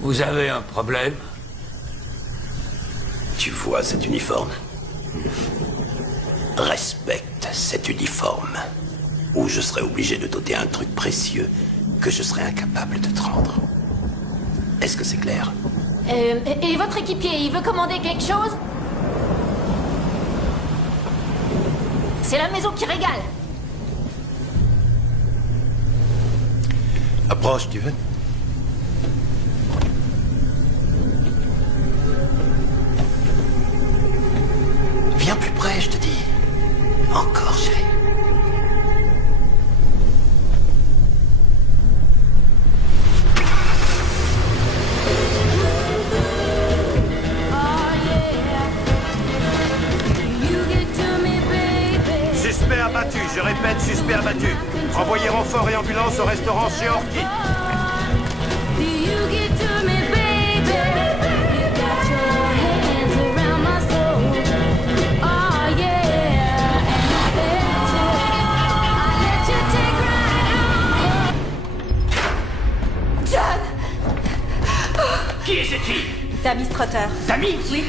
Vous avez un problème? Tu vois cet uniforme? Respecte cet uniforme, ou je serai obligé de t'ôter un truc précieux que je serai incapable de te rendre. Est-ce que c'est clair? Et votre équipier, il veut commander quelque chose? C'est la maison qui régale. Approche, tu veux? Viens plus près, je te dis. Encore, chérie. Suspect abattu, je répète, suspect abattu. Envoyez renfort et ambulance au restaurant chez Orchid. Qui est cette fille? Tammy Strutter. Tammy? Oui.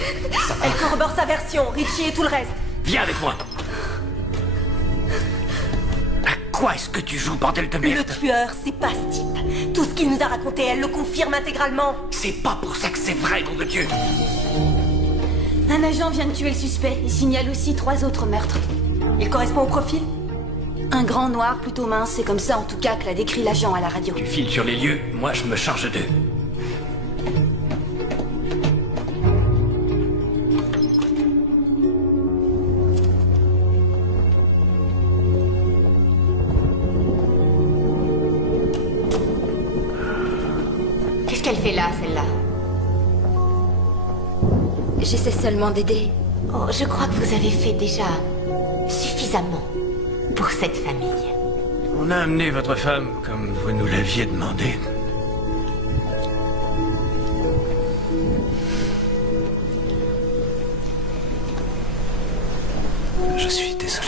Elle corrobore sa version, Richie et tout le reste. Viens avec moi. À quoi est-ce que tu joues, bordel de merde? Le tueur, c'est pas ce type. Tout ce qu'il nous a raconté, elle le confirme intégralement. C'est pas pour ça que c'est vrai, nom de Dieu. Un agent vient de tuer le suspect. Il signale aussi 3 autres meurtres. Il correspond au profil? Un grand noir plutôt mince, c'est comme ça en tout cas que l'a décrit l'agent à la radio. Tu files sur les lieux, moi je me charge d'eux. Qu'est-ce qu'elle fait là, celle-là? J'essaie seulement d'aider. Oh, je crois que vous avez fait déjà suffisamment pour cette famille. On a amené votre femme comme vous nous l'aviez demandé. Je suis désolé.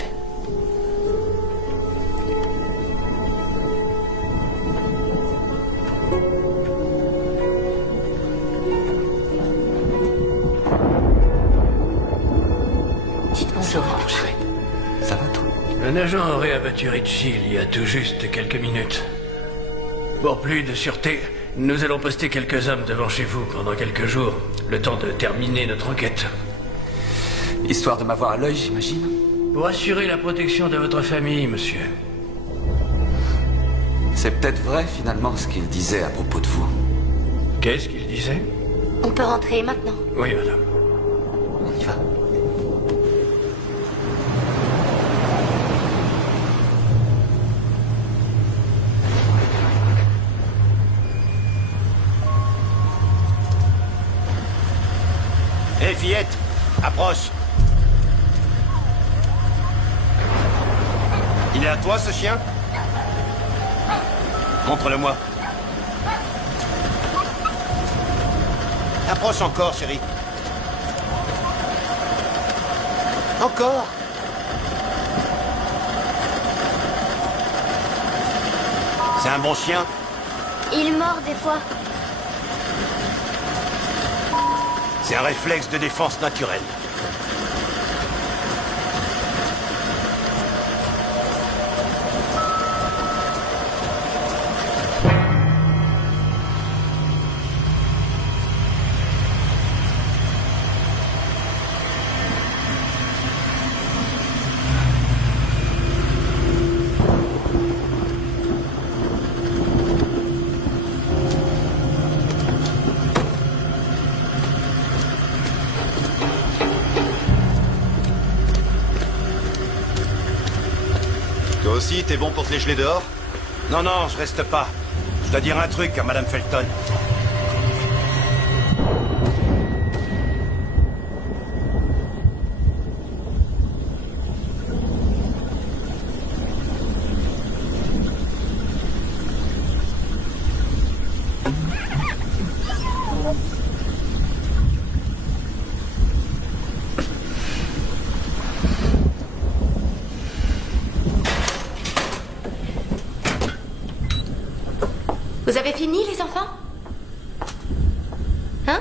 Dites bonjour. Chérie, ça va toi? Un agent aurait abattu Richie il y a tout juste quelques minutes. Pour plus de sûreté, nous allons poster quelques hommes devant chez vous pendant quelques jours, le temps de terminer notre enquête. Histoire de m'avoir à l'œil, j'imagine. Pour assurer la protection de votre famille, monsieur. C'est peut-être vrai, finalement, ce qu'il disait à propos de vous. Qu'est-ce qu'il disait? On peut rentrer maintenant. Oui, madame. On y va. Hé, fillette, approche. Il est à toi, ce chien? Montre-le-moi. Approche encore, chérie. Encore? C'est un bon chien? Il mord des fois. C'est un réflexe de défense naturelle. Toi aussi, t'es bon pour te les geler dehors? Non, non, je reste pas. Je dois dire un truc à Madame Felton. Vous avez fini, les enfants? Hein?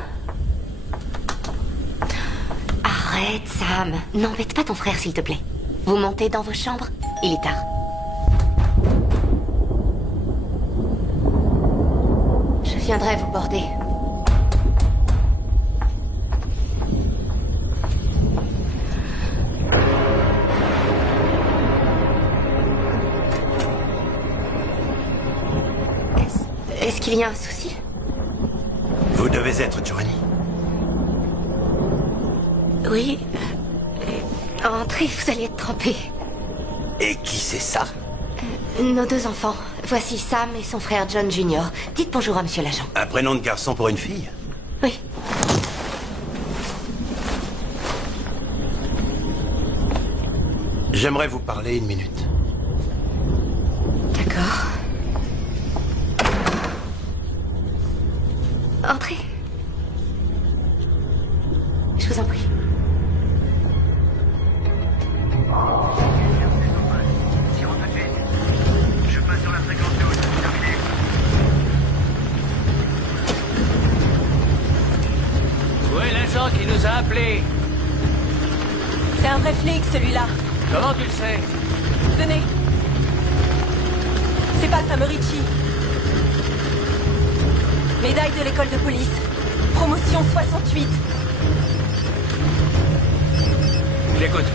Arrête, Sam. N'embête pas ton frère, s'il te plaît. Vous montez dans vos chambres? Il est tard. Je viendrai vous border. Est-ce qu'il y a un souci? Vous devez être Johnny. Oui. Entrez, vous allez être trempés. Et qui c'est ça? Nos deux enfants. Voici Sam et son frère John Jr. Dites bonjour à monsieur l'agent. Un prénom de garçon pour une fille? Oui. J'aimerais vous parler une minute. D'accord. Entrez. Je vous en prie. Si on te fait, je passe sur la fréquence de haute. Terminé. Où est l'agent qui nous a appelés? C'est un vrai flic, celui-là. Comment tu le sais? Tenez. C'est pas le fameux Richie. Médaille de l'école de police. Promotion 68. J'écoute.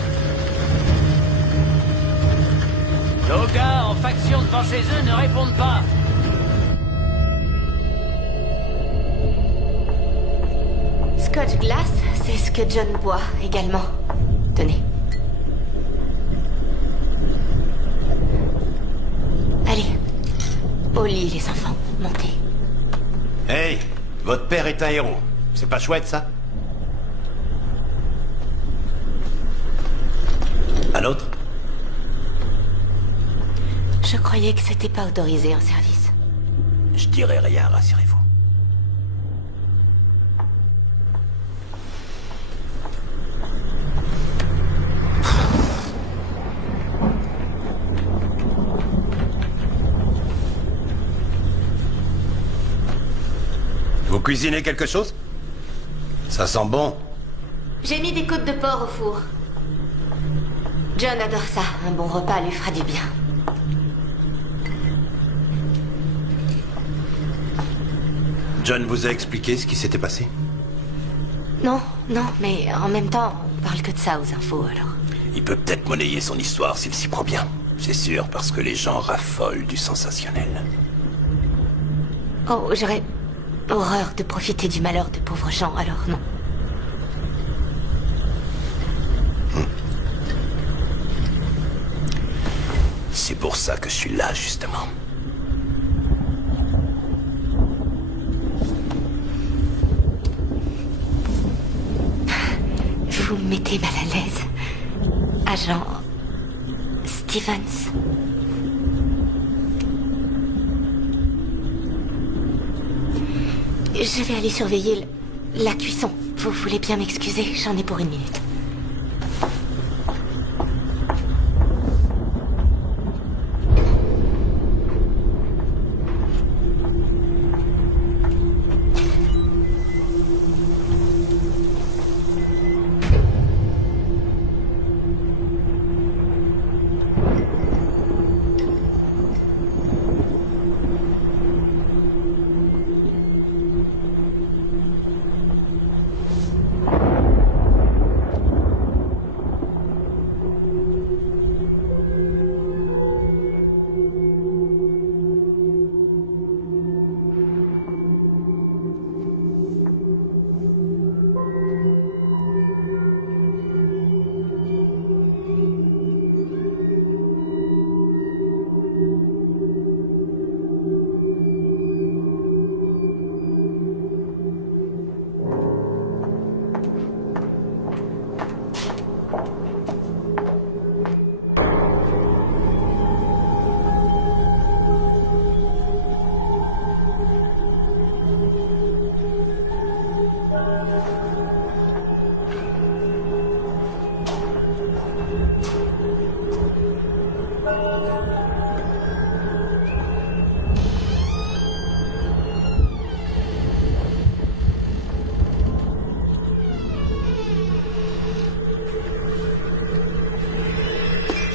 Nos gars en faction devant chez eux ne répondent pas. Scotch glace, c'est ce que John boit également. Tenez. Allez. Au lit, les enfants. Montez. Hey, votre père est un héros. C'est pas chouette, ça? Un autre? Je croyais que c'était pas autorisé en service. Je dirai rien, rassurez-vous. Vous cuisinez quelque chose? Ça sent bon. J'ai mis des côtes de porc au four. John adore ça. Un bon repas lui fera du bien. John vous a expliqué ce qui s'était passé? Non, non, mais en même temps, on parle que de ça aux infos, alors. Il peut peut-être monnayer son histoire s'il s'y prend bien. C'est sûr, parce que les gens raffolent du sensationnel. Oh, j'aurais horreur de profiter du malheur de pauvres gens, alors non. C'est pour ça que je suis là, justement. Vous me mettez mal à l'aise. Agent Stevens. Je vais aller surveiller la cuisson. Vous voulez bien m'excuser? J'en ai pour une minute.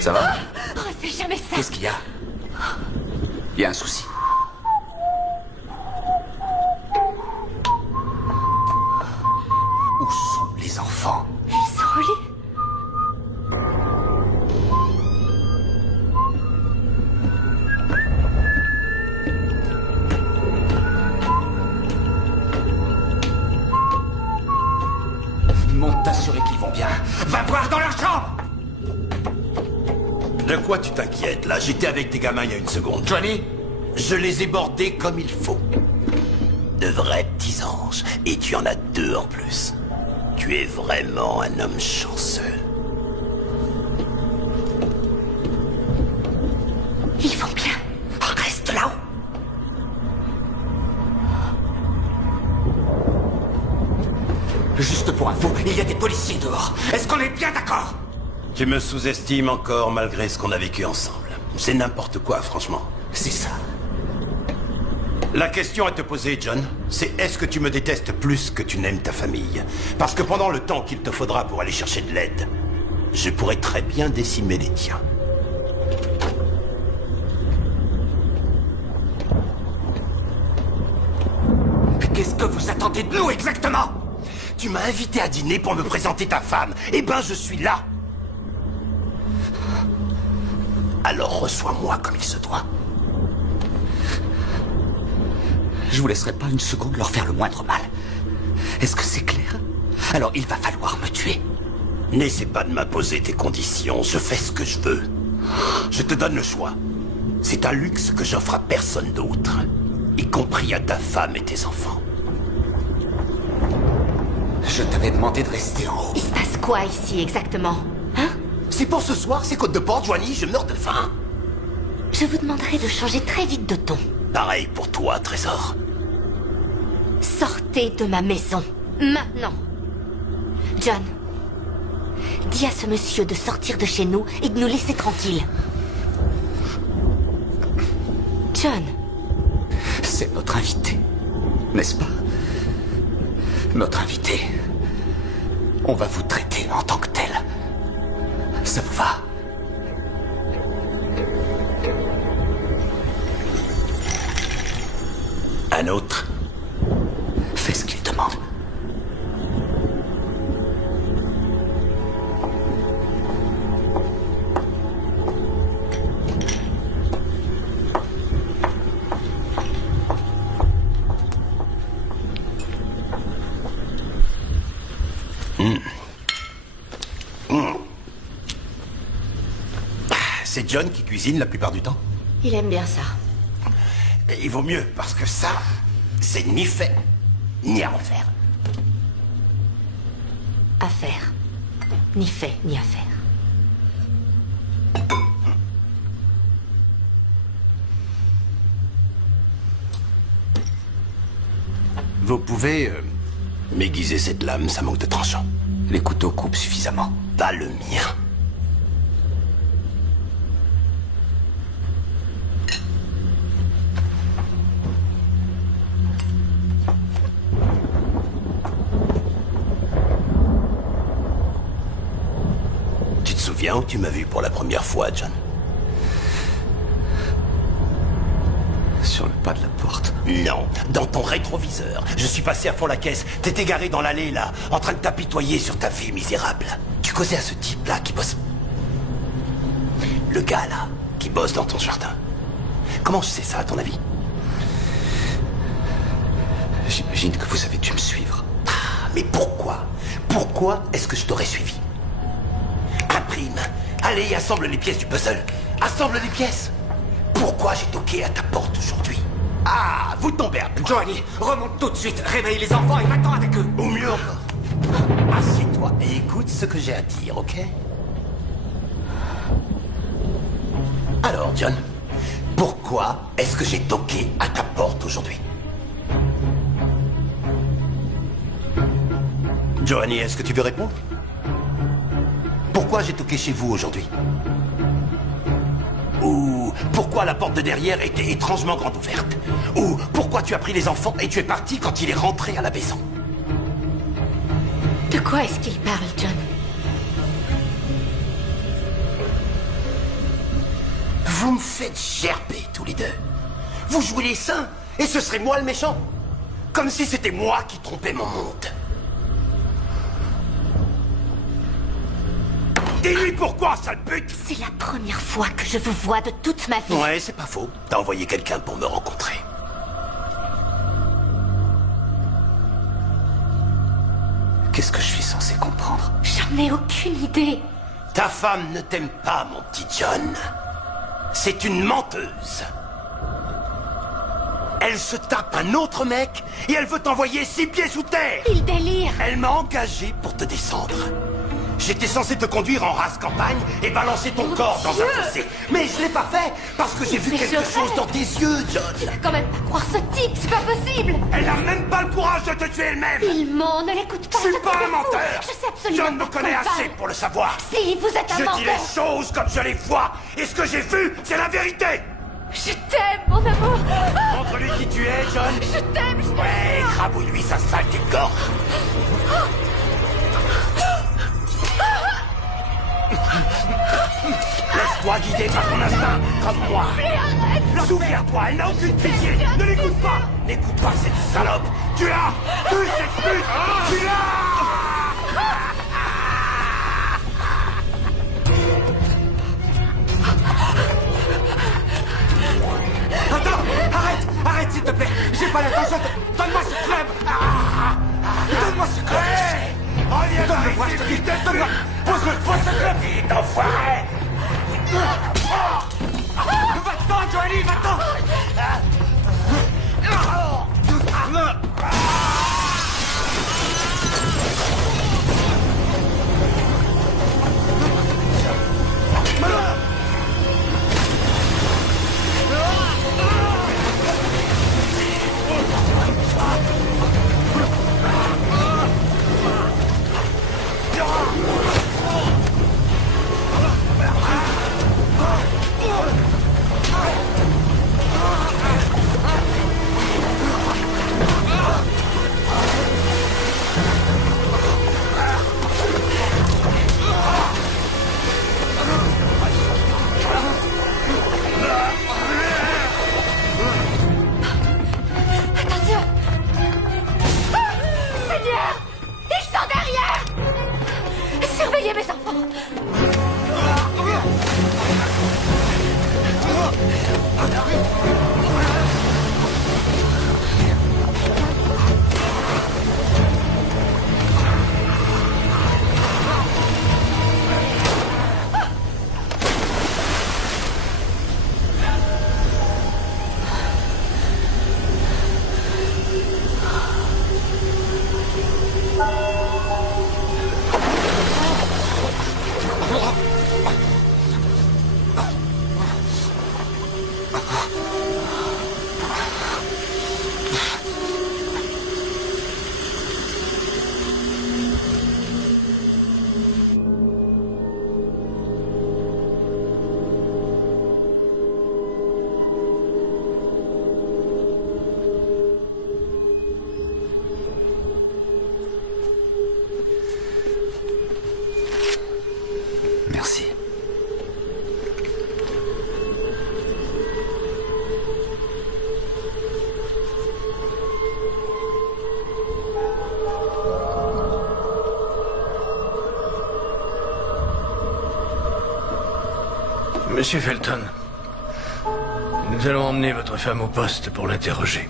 Ça va? Refais jamais ça. Qu'est-ce qu'il y a? Il y a un souci. Où sont les enfants? Ils sont au lit. Monte t'assurer qu'ils vont bien. Va voir dans leur chambre! De quoi tu t'inquiètes, là? J'étais avec tes gamins il y a une seconde. Johnny? Je les ai bordés comme il faut. De vrais petits anges. Et tu en as 2 en plus. Tu es vraiment un homme chanceux. Ils vont bien. Reste là-haut. Juste pour info, il y a des policiers dehors. Est-ce qu'on est bien d'accord? Tu me sous-estimes encore malgré ce qu'on a vécu ensemble. C'est n'importe quoi, franchement. C'est ça. La question à te poser, John, c'est est-ce que tu me détestes plus que tu n'aimes ta famille? Parce que pendant le temps qu'il te faudra pour aller chercher de l'aide, je pourrais très bien décimer les tiens. Qu'est-ce que vous attendez de nous exactement? Tu m'as invité à dîner pour me présenter ta femme. Eh ben, je suis là. Alors reçois-moi comme il se doit. Je vous laisserai pas une seconde leur faire le moindre mal. Est-ce que c'est clair? Alors il va falloir me tuer. N'essaie pas de m'imposer tes conditions. Je fais ce que je veux. Je te donne le choix. C'est un luxe que j'offre à personne d'autre, y compris à ta femme et tes enfants. Je t'avais demandé de rester en haut. Il se passe quoi ici exactement? Hein? C'est pour ce soir, c'est côte de porte, Joanie, je meurs de faim. Je vous demanderai de changer très vite de ton. Pareil pour toi, Trésor. Sortez de ma maison. Maintenant. John, dis à ce monsieur de sortir de chez nous et de nous laisser tranquilles. John. C'est notre invité, n'est-ce pas? Notre invité. On va vous traiter en tant que tel. Ça vous va? Un autre? Fais ce qu'il demande. C'est John qui cuisine la plupart du temps. Il aime bien ça. Il vaut mieux, parce que ça, c'est ni fait, ni à refaire. À faire. Ni fait, ni à faire. Vous pouvez m'aiguiser cette lame, ça manque de tranchant. Les couteaux coupent suffisamment. Pas le mien. Tu te souviens où tu m'as vu pour la première fois, John? Sur le pas de la porte. Non, dans ton rétroviseur. Je suis passé à fond la caisse. T'étais garé dans l'allée, là, en train de t'apitoyer sur ta vie misérable. Tu causais à ce type-là qui bosse... Le gars, là, qui bosse dans ton jardin. Comment je sais ça, à ton avis? J'imagine que vous avez dû me suivre. Ah, mais pourquoi? Pourquoi est-ce que je t'aurais suivi? Imprime. Allez, assemble les pièces du puzzle. Assemble les pièces. Pourquoi j'ai toqué à ta porte aujourd'hui? Ah, vous tombez à plat. Johnny, remonte tout de suite, réveille les enfants et va-t'en avec eux. Ou mieux encore. Assieds-toi et écoute ce que j'ai à dire, ok? Alors, John, pourquoi est-ce que j'ai toqué à ta porte aujourd'hui? Johnny, est-ce que tu veux répondre? Pourquoi j'ai toqué chez vous aujourd'hui? Ou pourquoi la porte de derrière était étrangement grande ouverte? Ou pourquoi tu as pris les enfants et tu es parti quand il est rentré à la maison? De quoi est-ce qu'il parle, John? Vous me faites gerber tous les deux. Vous jouez les saints, et ce serait moi le méchant. Comme si c'était moi qui trompais mon monde. Dis-lui pourquoi, sale pute! C'est la première fois que je vous vois de toute ma vie. Ouais, c'est pas faux. T'as envoyé quelqu'un pour me rencontrer. Qu'est-ce que je suis censé comprendre? J'en ai aucune idée. Ta femme ne t'aime pas, mon petit John. C'est une menteuse. Elle se tape un autre mec et elle veut t'envoyer 6 pieds sous terre. Il délire. Elle m'a engagé pour te descendre. J'étais censé te conduire en race campagne et balancer ton corps dans un fossé. Mais je l'ai pas fait parce que j'ai vu quelque chose dans tes yeux, John. Tu vas quand même pas croire ce type, c'est pas possible. Elle n'a même pas le courage de te tuer elle-même. Il ment, ne l'écoute pas. Je suis pas un menteur. Je sais absolument John me pas connaît quoi il assez parle. pour le savoir. Si, vous êtes un Je menteur. dis les choses comme je les vois. Et ce que j'ai vu, c'est la vérité. Je t'aime, mon amour. Montre-lui qui tu es, John. Je t'aime, je t'aime. Ouais, crabouille-lui sa saleté de gorge. Laisse-toi guider par ton instinct, comme moi. Souviens-toi, elle n'a aucune pitié. Ne l'écoute pas. N'écoute pas cette salope. Tu l'as. Tu cette pute. Tu l'as. Attends, arrête s'il te plaît. J'ai pas l'intention de... Donne-moi ce club. Donne-moi ce club. Donne-le-moi, je te dis, donne-moi. Pose ce club. Vite, enfoiré. Va-t'en, Johnny, va-t'en. Attention. Seigneur, ils sont derrière. Surveillez mes enfants. Merci. Monsieur Felton, nous allons emmener votre femme au poste pour l'interroger.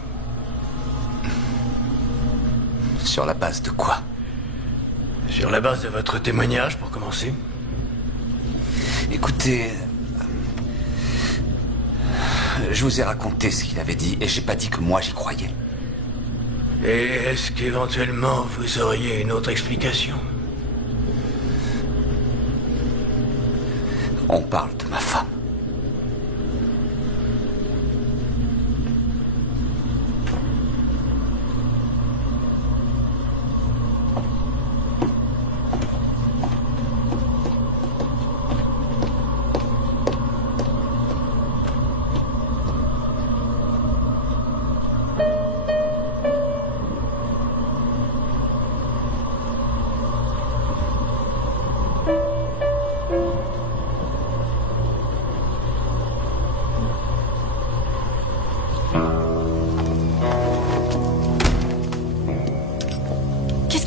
Sur la base de quoi? Sur la base de votre témoignage, pour commencer. Écoutez... Je vous ai raconté ce qu'il avait dit, et j'ai pas dit que moi j'y croyais. Et est-ce qu'éventuellement vous auriez une autre explication? On parle de ma femme.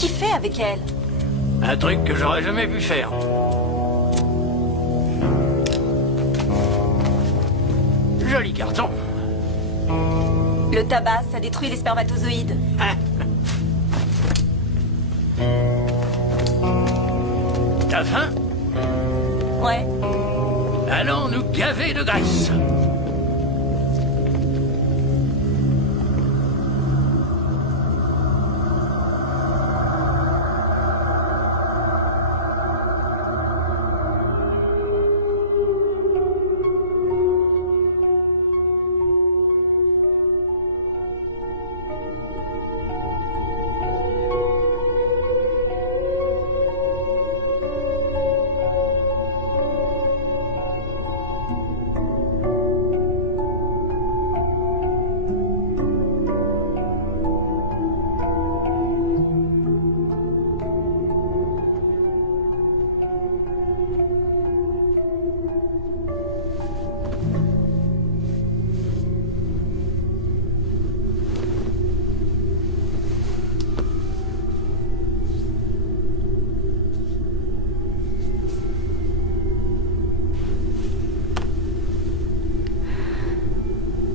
qu'il fait avec elle? Un truc que j'aurais jamais pu faire. Joli carton. Le tabac, ça détruit les spermatozoïdes. T'as faim? Ouais. Allons nous gaver de graisse.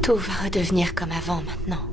Tout va redevenir comme avant maintenant.